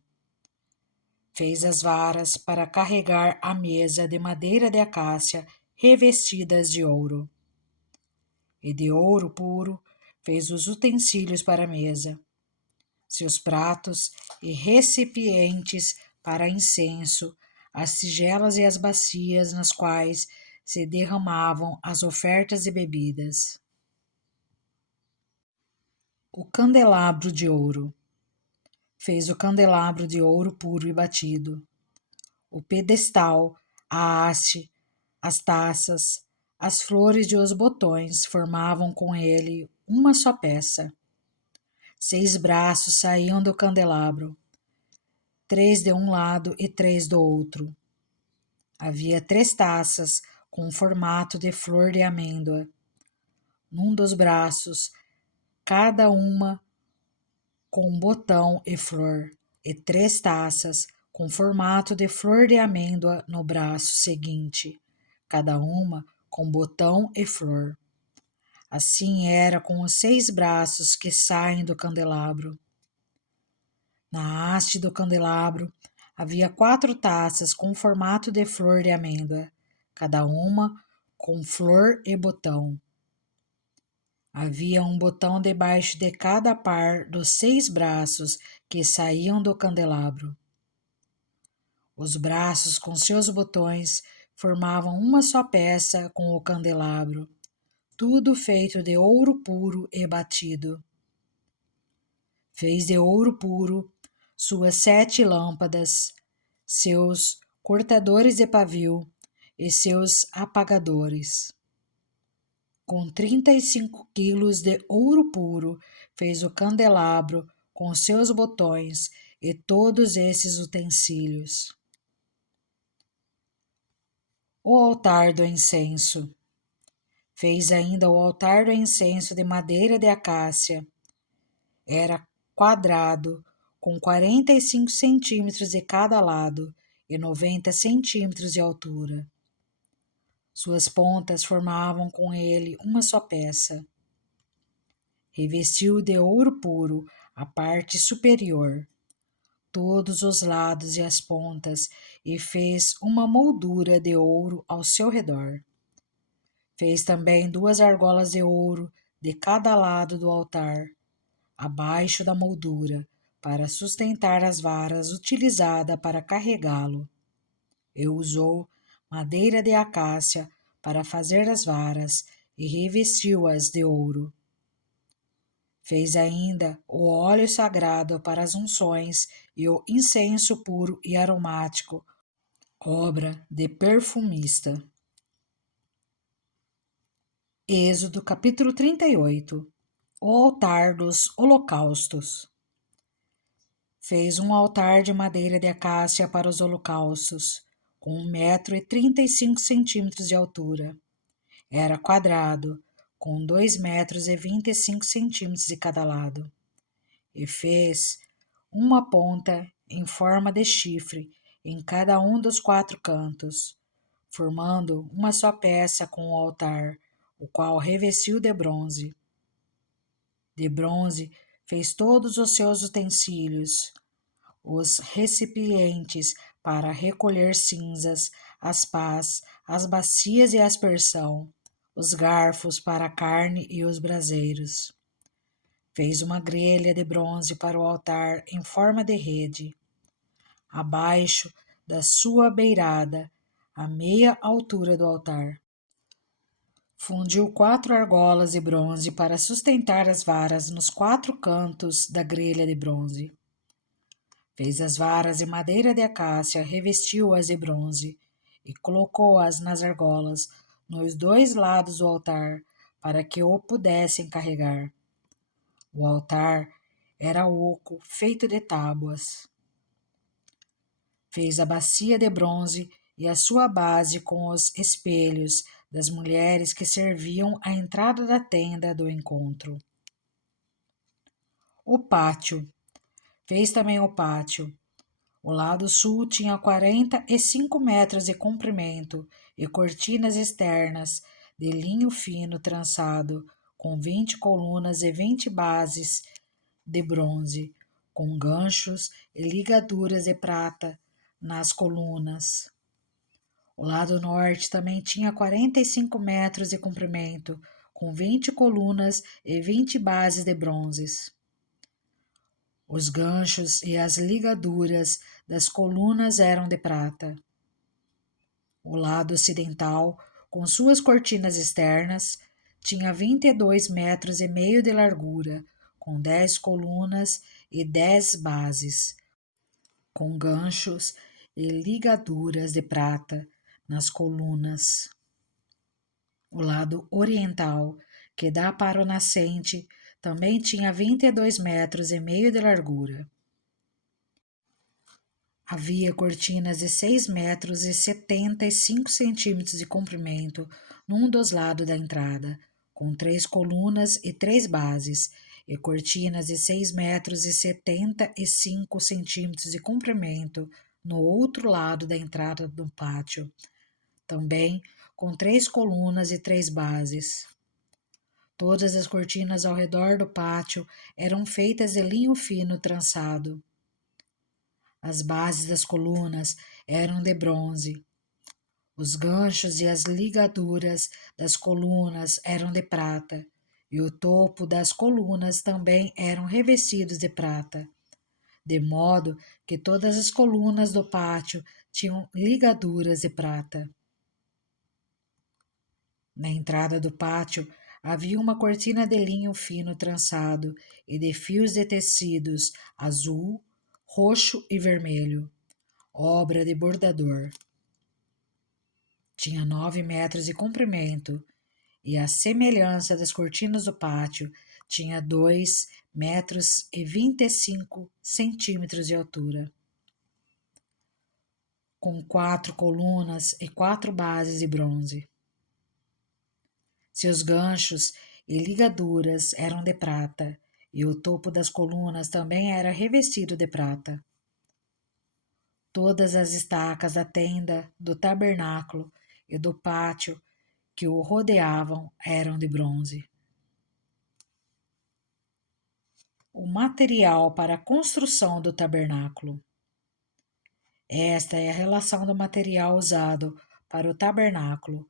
Fez as varas para carregar a mesa de madeira de acácia revestidas de ouro. E de ouro puro fez os utensílios para a mesa, seus pratos e recipientes para incenso, as tigelas e as bacias nas quais se derramavam as ofertas de bebidas. O candelabro de ouro. Fez o candelabro de ouro puro e batido, o pedestal, a haste, as taças, as flores e os botões formavam com ele uma só peça. 6 braços saíam do candelabro, 3 de um lado e 3 do outro. Havia 3 taças com formato de flor de amêndoa. Num dos braços, cada uma com botão e flor, e 3 taças com formato de flor de amêndoa no braço seguinte, cada uma com botão e flor. Assim era com os 6 braços que saem do candelabro. Na haste do candelabro havia 4 taças com formato de flor de amêndoa, cada uma com flor e botão. Havia um botão debaixo de cada par dos 6 braços que saíam do candelabro. Os braços com seus botões formavam uma só peça com o candelabro, tudo feito de ouro puro e batido. Fez de ouro puro suas 7 lâmpadas, seus cortadores de pavio e seus apagadores. Com 35 quilos de ouro puro, fez o candelabro com seus botões e todos esses utensílios. O altar do incenso. Fez ainda o altar do incenso de madeira de acácia. Era quadrado, com 45 centímetros de cada lado e 90 centímetros de altura. Suas pontas formavam com ele uma só peça. Revestiu de ouro puro a parte superior, todos os lados e as pontas, e fez uma moldura de ouro ao seu redor. Fez também 2 argolas de ouro de cada lado do altar, abaixo da moldura, para sustentar as varas utilizadas para carregá-lo. E usou madeira de acácia para fazer as varas e revestiu-as de ouro. Fez ainda o óleo sagrado para as unções e o incenso puro e aromático, obra de perfumista. Êxodo capítulo 38. O altar dos holocaustos. Fez um altar de madeira de acácia para os holocaustos, com 1,35 m de altura. Era quadrado, com 2,25 m de cada lado. E fez uma ponta em forma de chifre em cada um dos 4 cantos, formando uma só peça com o altar, o qual revestiu de bronze. De bronze fez todos os seus utensílios, os recipientes para recolher cinzas, as pás, as bacias e aspersão, os garfos para a carne e os braseiros. Fez uma grelha de bronze para o altar em forma de rede. Abaixo da sua beirada, a meia altura do altar. Fundiu 4 argolas de bronze para sustentar as varas nos 4 cantos da grelha de bronze. Fez as varas de madeira de acácia, revestiu-as de bronze e colocou-as nas argolas, nos 2 lados do altar, para que o pudessem carregar. O altar era oco, feito de tábuas. Fez a bacia de bronze e a sua base com os espelhos das mulheres que serviam à entrada da tenda do encontro. O pátio. Fez também o pátio. O lado sul tinha 45 metros de comprimento e cortinas externas de linho fino trançado, com 20 colunas e 20 bases de bronze, com ganchos e ligaduras de prata nas colunas. O lado norte também tinha 45 metros de comprimento, com 20 colunas e 20 bases de bronzes. Os ganchos e as ligaduras das colunas eram de prata. O lado ocidental, com suas cortinas externas, tinha 22,5 metros de largura, com 10 colunas e 10 bases, com ganchos e ligaduras de prata nas colunas. O lado oriental, que dá para o nascente, também tinha 22,5 metros de largura. Havia cortinas de 6 metros e 75 centímetros de comprimento num dos lados da entrada, com 3 colunas e 3 bases, e cortinas de 6 metros e 75 centímetros de comprimento no outro lado da entrada do pátio, também com 3 colunas e 3 bases. Todas as cortinas ao redor do pátio eram feitas de linho fino trançado. As bases das colunas eram de bronze. Os ganchos e as ligaduras das colunas eram de prata, e o topo das colunas também eram revestidos de prata, de modo que todas as colunas do pátio tinham ligaduras de prata. Na entrada do pátio havia uma cortina de linho fino trançado e de fios de tecidos azul, roxo e vermelho, obra de bordador. Tinha 9 metros de comprimento e, à semelhança das cortinas do pátio, tinha 2 metros e 25 centímetros de altura, com 4 colunas e 4 bases de bronze. Seus ganchos e ligaduras eram de prata, e o topo das colunas também era revestido de prata. Todas as estacas da tenda, do tabernáculo e do pátio que o rodeavam eram de bronze. O material para a construção do tabernáculo. Esta é a relação do material usado para o tabernáculo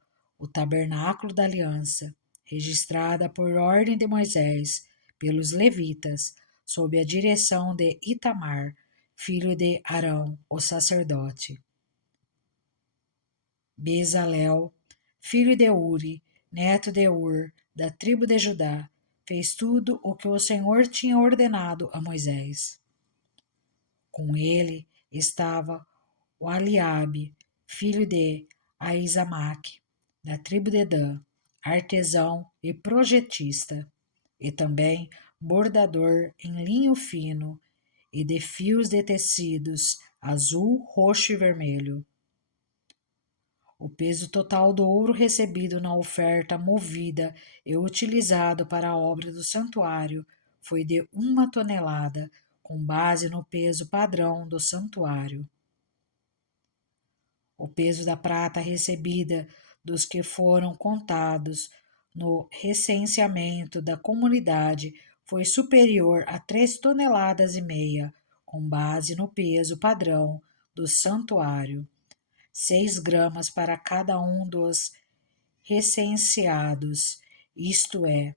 da aliança, registrada por ordem de Moisés pelos levitas, sob a direção de Itamar, filho de Arão, o sacerdote. Bezalel, filho de Uri, neto de Ur, da tribo de Judá, fez tudo o que o Senhor tinha ordenado a Moisés. Com ele estava o Eliabe, filho de Aizamaque, da tribo de Dan, artesão e projetista, e também bordador em linho fino e de fios de tecidos azul, roxo e vermelho. O peso total do ouro recebido na oferta movida e utilizado para a obra do santuário foi de 1 tonelada, com base no peso padrão do santuário. O peso da prata recebida dos que foram contados no recenseamento da comunidade foi superior a 3,5 toneladas, com base no peso padrão do santuário. 6 gramas para cada um dos recenseados, isto é,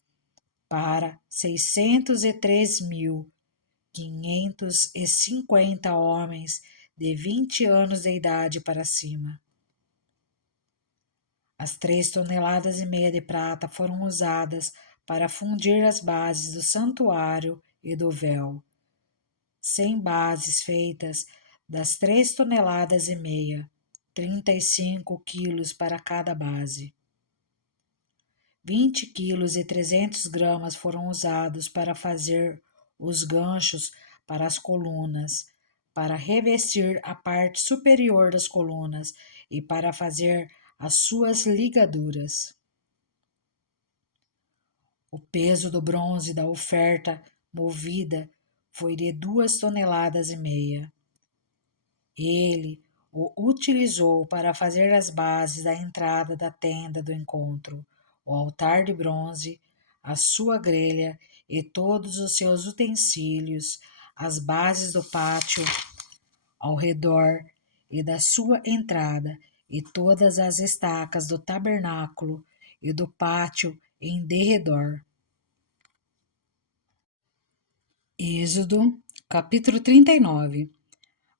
para 603.550 homens de 20 anos de idade para cima. As 3,5 toneladas de prata foram usadas para fundir as bases do santuário e do véu. 100 bases feitas das 3,5 toneladas, 35 quilos para cada base. 20 quilos e 300 gramas foram usados para fazer os ganchos para as colunas, para revestir a parte superior das colunas e para fazer as suas ligaduras. O peso do bronze da oferta movida foi de 2,5 toneladas. Ele o utilizou para fazer as bases da entrada da tenda do encontro, o altar de bronze, a sua grelha e todos os seus utensílios, as bases do pátio ao redor e da sua entrada, e todas as estacas do tabernáculo e do pátio em derredor. Êxodo, capítulo 39.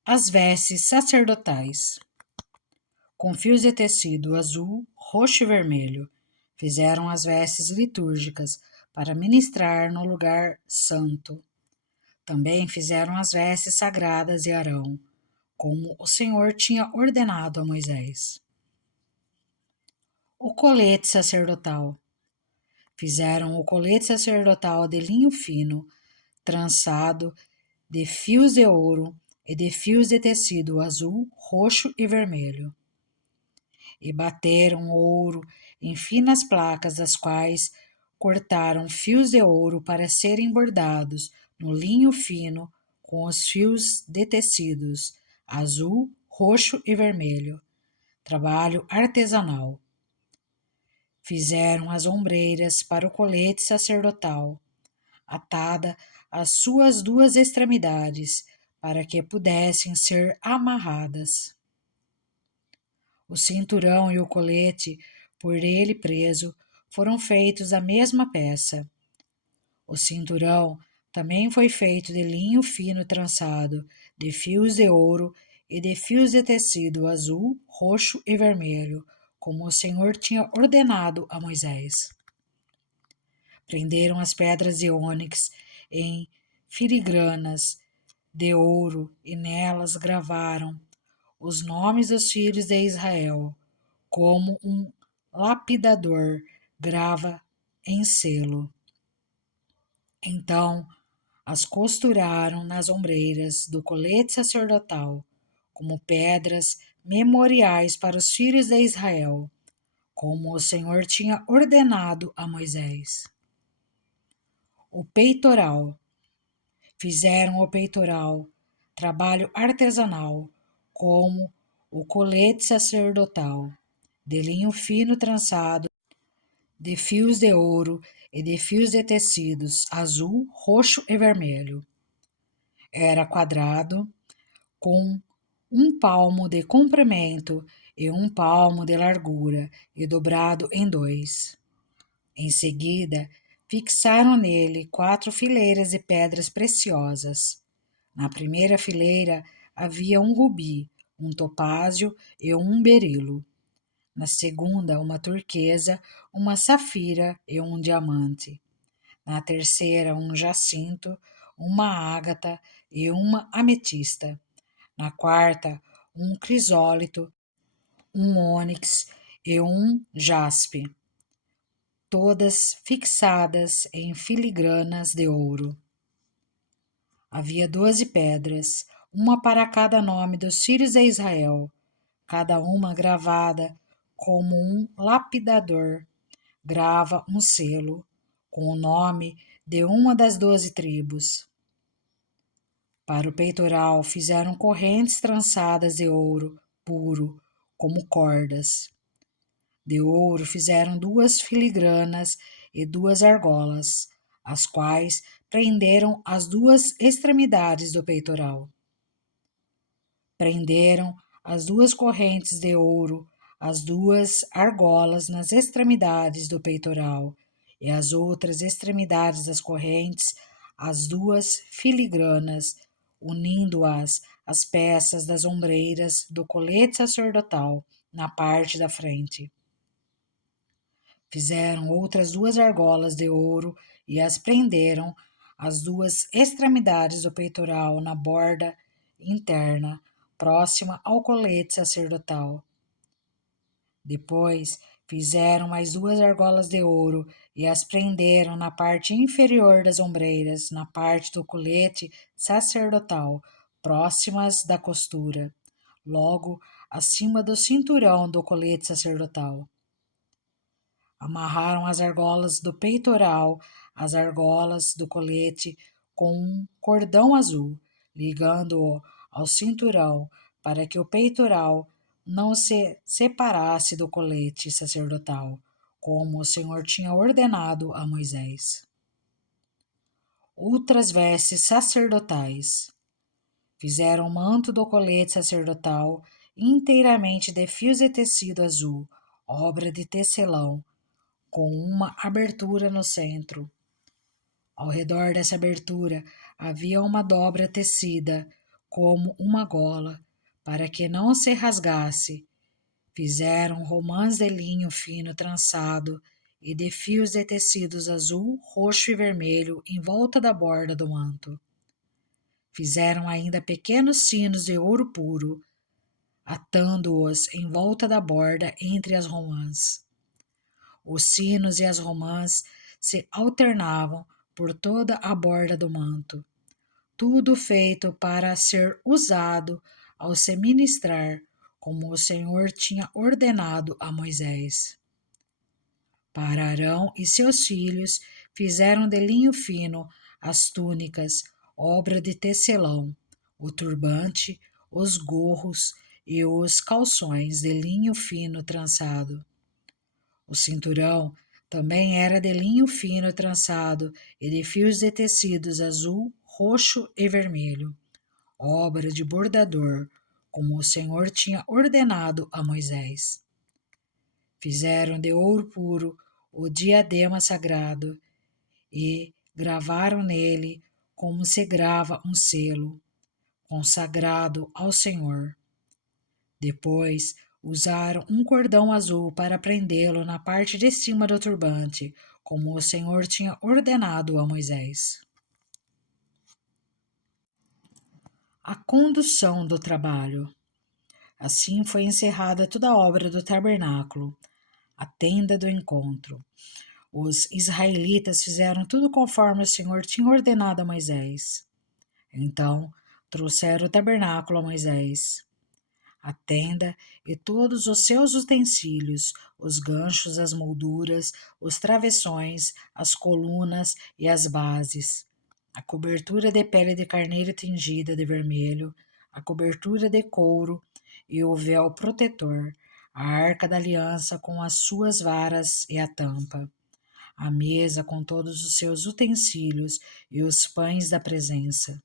As vestes sacerdotais. Com fios de tecido azul, roxo e vermelho, fizeram as vestes litúrgicas para ministrar no lugar santo. Também fizeram as vestes sagradas de Arão, como o Senhor tinha ordenado a Moisés. O colete sacerdotal. Fizeram o colete sacerdotal de linho fino, trançado de fios de ouro e de fios de tecido azul, roxo e vermelho. E bateram ouro em finas placas, das quais cortaram fios de ouro para serem bordados no linho fino com os fios de tecidos azul, roxo e vermelho. Trabalho artesanal. Fizeram as ombreiras para o colete sacerdotal, atada às suas duas extremidades, para que pudessem ser amarradas. O cinturão e o colete, por ele preso, foram feitos da mesma peça. O cinturão também foi feito de linho fino trançado, de fios de ouro e de fios de tecido azul, roxo e vermelho, como o Senhor tinha ordenado a Moisés. Prenderam as pedras de ônix em filigranas de ouro e nelas gravaram os nomes dos filhos de Israel, como um lapidador grava em selo. Então as costuraram nas ombreiras do colete sacerdotal, como pedras memoriais para os filhos de Israel, como o Senhor tinha ordenado a Moisés. O peitoral. Fizeram o peitoral, trabalho artesanal, como o colete sacerdotal, de linho fino trançado, de fios de ouro e de fios de tecidos azul, roxo e vermelho. Era quadrado, com 1 palmo de comprimento e 1 palmo de largura, e dobrado em 2. Em seguida, fixaram nele 4 fileiras de pedras preciosas. Na primeira fileira havia um rubi, um topázio e um berilo. Na segunda, uma turquesa, uma safira e um diamante. Na terceira, um jacinto, uma ágata e uma ametista. Na quarta, um crisólito, um ônix e um jaspe, todas fixadas em filigranas de ouro. Havia 12 pedras, uma para cada nome dos filhos de Israel, cada uma gravada como um lapidador grava um selo com o nome de uma das 12 tribos. Para o peitoral fizeram correntes trançadas de ouro puro, como cordas. De ouro fizeram 2 filigranas e 2 argolas, as quais prenderam as 2 extremidades do peitoral. Prenderam as 2 correntes de ouro, as 2 argolas nas extremidades do peitoral, e as outras extremidades das correntes, as 2 filigranas, unindo-as às peças das ombreiras do colete sacerdotal na parte da frente. Fizeram outras 2 argolas de ouro e as prenderam às 2 extremidades do peitoral na borda interna, próxima ao colete sacerdotal. Depois fizeram mais 2 argolas de ouro e as prenderam na parte inferior das ombreiras, na parte do colete sacerdotal, próximas da costura, logo acima do cinturão do colete sacerdotal. Amarraram as argolas do peitoral às argolas do colete com um cordão azul, ligando-o ao cinturão, para que o peitoral não se separasse do colete sacerdotal, como o Senhor tinha ordenado a Moisés. Outras vestes sacerdotais. Fizeram o manto do colete sacerdotal inteiramente de fios de tecido azul, obra de tecelão, com uma abertura no centro. Ao redor dessa abertura havia uma dobra tecida como uma gola, para que não se rasgasse. Fizeram romãs de linho fino trançado e de fios de tecidos azul, roxo e vermelho em volta da borda do manto. Fizeram ainda pequenos sinos de ouro puro, atando-os em volta da borda entre as romãs. Os sinos e as romãs se alternavam por toda a borda do manto. tudo feito para ser usado ao se ministrar, como o Senhor tinha ordenado a Moisés. Para Arão e seus filhos fizeram de linho fino as túnicas, obra de tecelão, o turbante, os gorros e os calções de linho fino trançado. O cinturão também era de linho fino trançado e de fios de tecidos azul, roxo e vermelho, obra de bordador, como o Senhor tinha ordenado a Moisés. Fizeram de ouro puro o diadema sagrado e gravaram nele como se grava um selo, consagrado ao Senhor. Depois usaram um cordão azul para prendê-lo na parte de cima do turbante, como o Senhor tinha ordenado a Moisés. A condução do trabalho. Assim foi encerrada toda a obra do tabernáculo, a tenda do encontro. Os israelitas fizeram tudo conforme o Senhor tinha ordenado a Moisés. Então trouxeram o tabernáculo a Moisés, a tenda e todos os seus utensílios, os ganchos, as molduras, os travessões, as colunas e as bases, a cobertura de pele de carneiro tingida de vermelho, a cobertura de couro e o véu protetor, a arca da aliança com as suas varas e a tampa, a mesa com todos os seus utensílios e os pães da presença,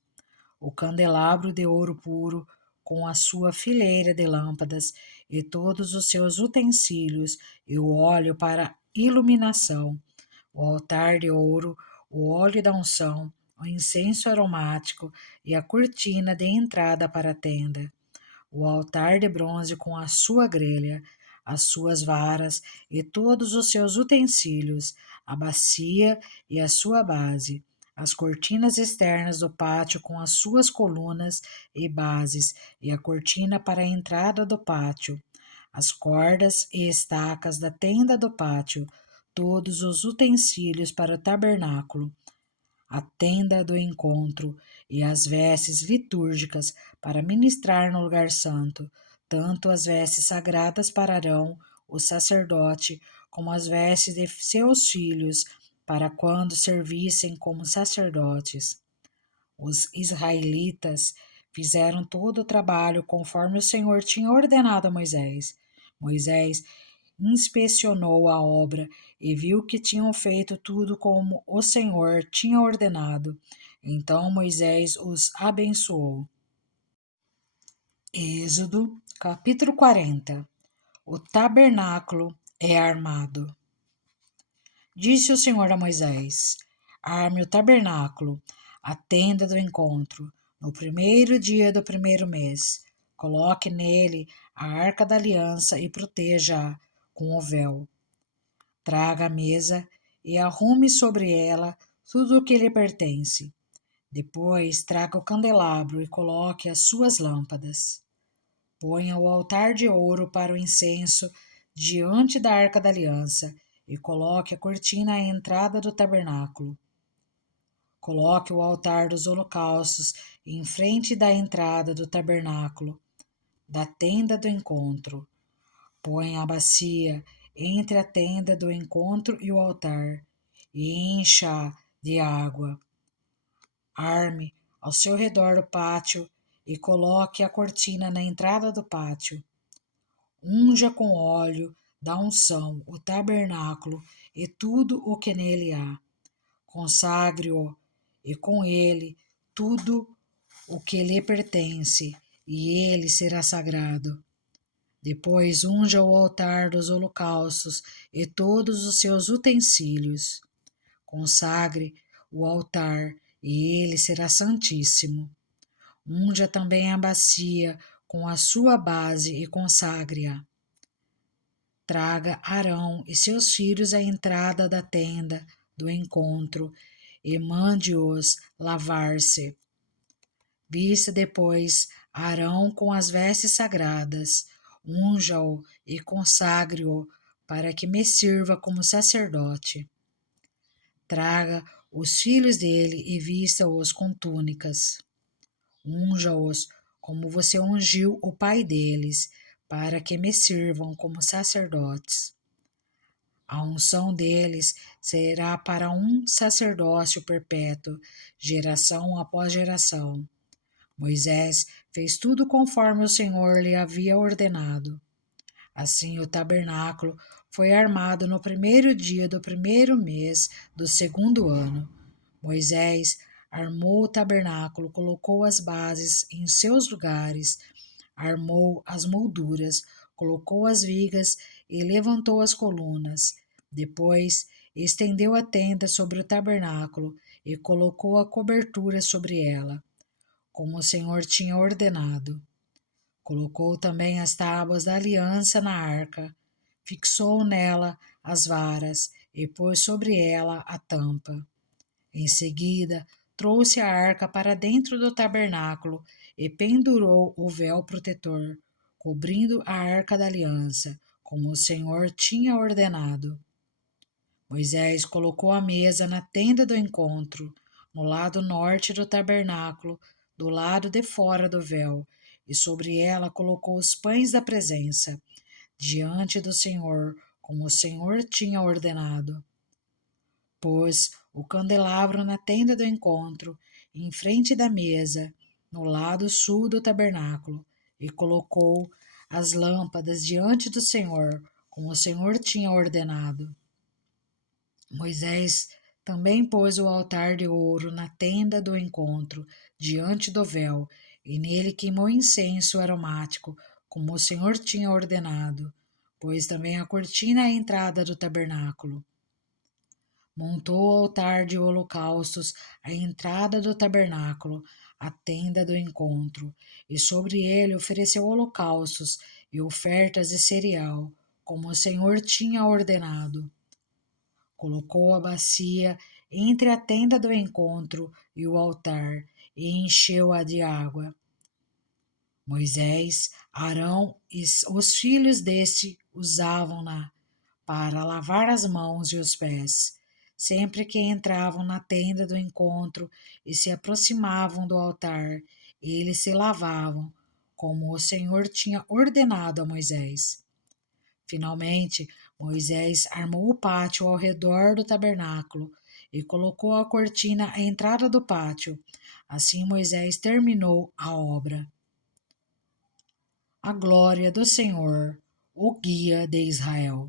o candelabro de ouro puro com a sua fileira de lâmpadas e todos os seus utensílios e o óleo para iluminação, o altar de ouro, o óleo da unção, o incenso aromático e a cortina de entrada para a tenda, o altar de bronze com a sua grelha, as suas varas e todos os seus utensílios, a bacia e a sua base, as cortinas externas do pátio com as suas colunas e bases e a cortina para a entrada do pátio, as cordas e estacas da tenda do pátio, todos os utensílios para o tabernáculo, a tenda do encontro e as vestes litúrgicas para ministrar no lugar santo, tanto as vestes sagradas para Arão, o sacerdote, como as vestes de seus filhos, para quando servissem como sacerdotes. Os israelitas fizeram todo o trabalho conforme o Senhor tinha ordenado a Moisés. Moisés inspecionou a obra e viu que tinham feito tudo como o Senhor tinha ordenado. Então Moisés os abençoou. Êxodo, capítulo 40. O tabernáculo é armado. Disse o Senhor a Moisés: Arme o tabernáculo, a tenda do encontro, no primeiro dia do primeiro mês. Coloque nele a arca da aliança e proteja-a com o véu. Traga a mesa e arrume sobre ela tudo o que lhe pertence. Depois traga o candelabro e coloque as suas lâmpadas. Ponha o altar de ouro para o incenso diante da arca da aliança e coloque a cortina à entrada do tabernáculo. Coloque o altar dos holocaustos em frente da entrada do tabernáculo, da tenda do encontro. Ponha a bacia entre a tenda do encontro e o altar e encha-a de água. Arme ao seu redor o pátio e coloque a cortina na entrada do pátio. Unja com óleo da unção o tabernáculo e tudo o que nele há. Consagre-o e com ele tudo o que lhe pertence, e ele será sagrado. Depois unja o altar dos holocaustos e todos os seus utensílios. Consagre o altar e ele será santíssimo. Unja também a bacia com a sua base e consagre-a. Traga Arão e seus filhos à entrada da tenda do encontro e mande-os lavar-se. Vista depois Arão com as vestes sagradas, unja-o e consagre-o para que me sirva como sacerdote. Traga os filhos dele e vista-os com túnicas. Unja-os como você ungiu o pai deles, para que me sirvam como sacerdotes. A unção deles será para um sacerdócio perpétuo, geração após geração. Moisés fez tudo conforme o Senhor lhe havia ordenado. Assim o tabernáculo foi armado no primeiro dia do primeiro mês do segundo ano. Moisés armou o tabernáculo, colocou as bases em seus lugares, armou as molduras, colocou as vigas e levantou as colunas. Depois estendeu a tenda sobre o tabernáculo e colocou a cobertura sobre ela, como o Senhor tinha ordenado. Colocou também as tábuas da aliança na arca, fixou nela as varas e pôs sobre ela a tampa. Em seguida, trouxe a arca para dentro do tabernáculo e pendurou o véu protetor, cobrindo a arca da aliança, como o Senhor tinha ordenado. Moisés colocou a mesa na tenda do encontro, no lado norte do tabernáculo, do lado de fora do véu, e sobre ela colocou os pães da presença, diante do Senhor, como o Senhor tinha ordenado. Pôs o candelabro na tenda do encontro, em frente da mesa, no lado sul do tabernáculo, e colocou as lâmpadas diante do Senhor, como o Senhor tinha ordenado. Moisés também pôs o altar de ouro na tenda do encontro, diante do véu, e nele queimou incenso aromático, como o Senhor tinha ordenado. Pôs também a cortina à entrada do tabernáculo. Montou o altar de holocaustos à entrada do tabernáculo, a tenda do encontro, e sobre ele ofereceu holocaustos e ofertas de cereal, como o Senhor tinha ordenado. Colocou a bacia entre a tenda do encontro e o altar e encheu-a de água. Moisés, Arão e os filhos deste usavam-na para lavar as mãos e os pés, sempre que entravam na tenda do encontro e se aproximavam do altar, eles se lavavam, como o Senhor tinha ordenado a Moisés. Finalmente, Moisés armou o pátio ao redor do tabernáculo e colocou a cortina à entrada do pátio. Assim Moisés terminou a obra. A glória do Senhor, o guia de Israel.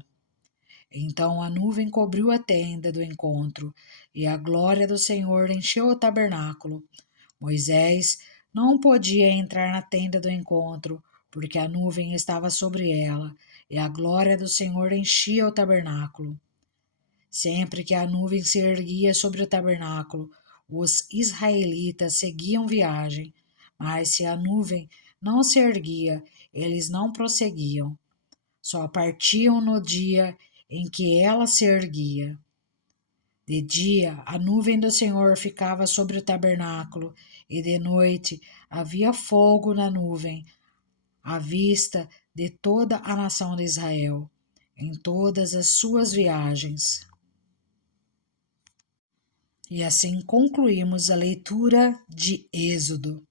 Então a nuvem cobriu a tenda do encontro, e a glória do Senhor encheu o tabernáculo. Moisés não podia entrar na tenda do encontro, porque a nuvem estava sobre ela, e a glória do Senhor enchia o tabernáculo. Sempre que a nuvem se erguia sobre o tabernáculo, os israelitas seguiam viagem, mas se a nuvem não se erguia, eles não prosseguiam. Só partiam no dia em que ela se erguia. De dia, a nuvem do Senhor ficava sobre o tabernáculo, e de noite havia fogo na nuvem, à vista de toda a nação de Israel, em todas as suas viagens. E assim concluímos a leitura de Êxodo.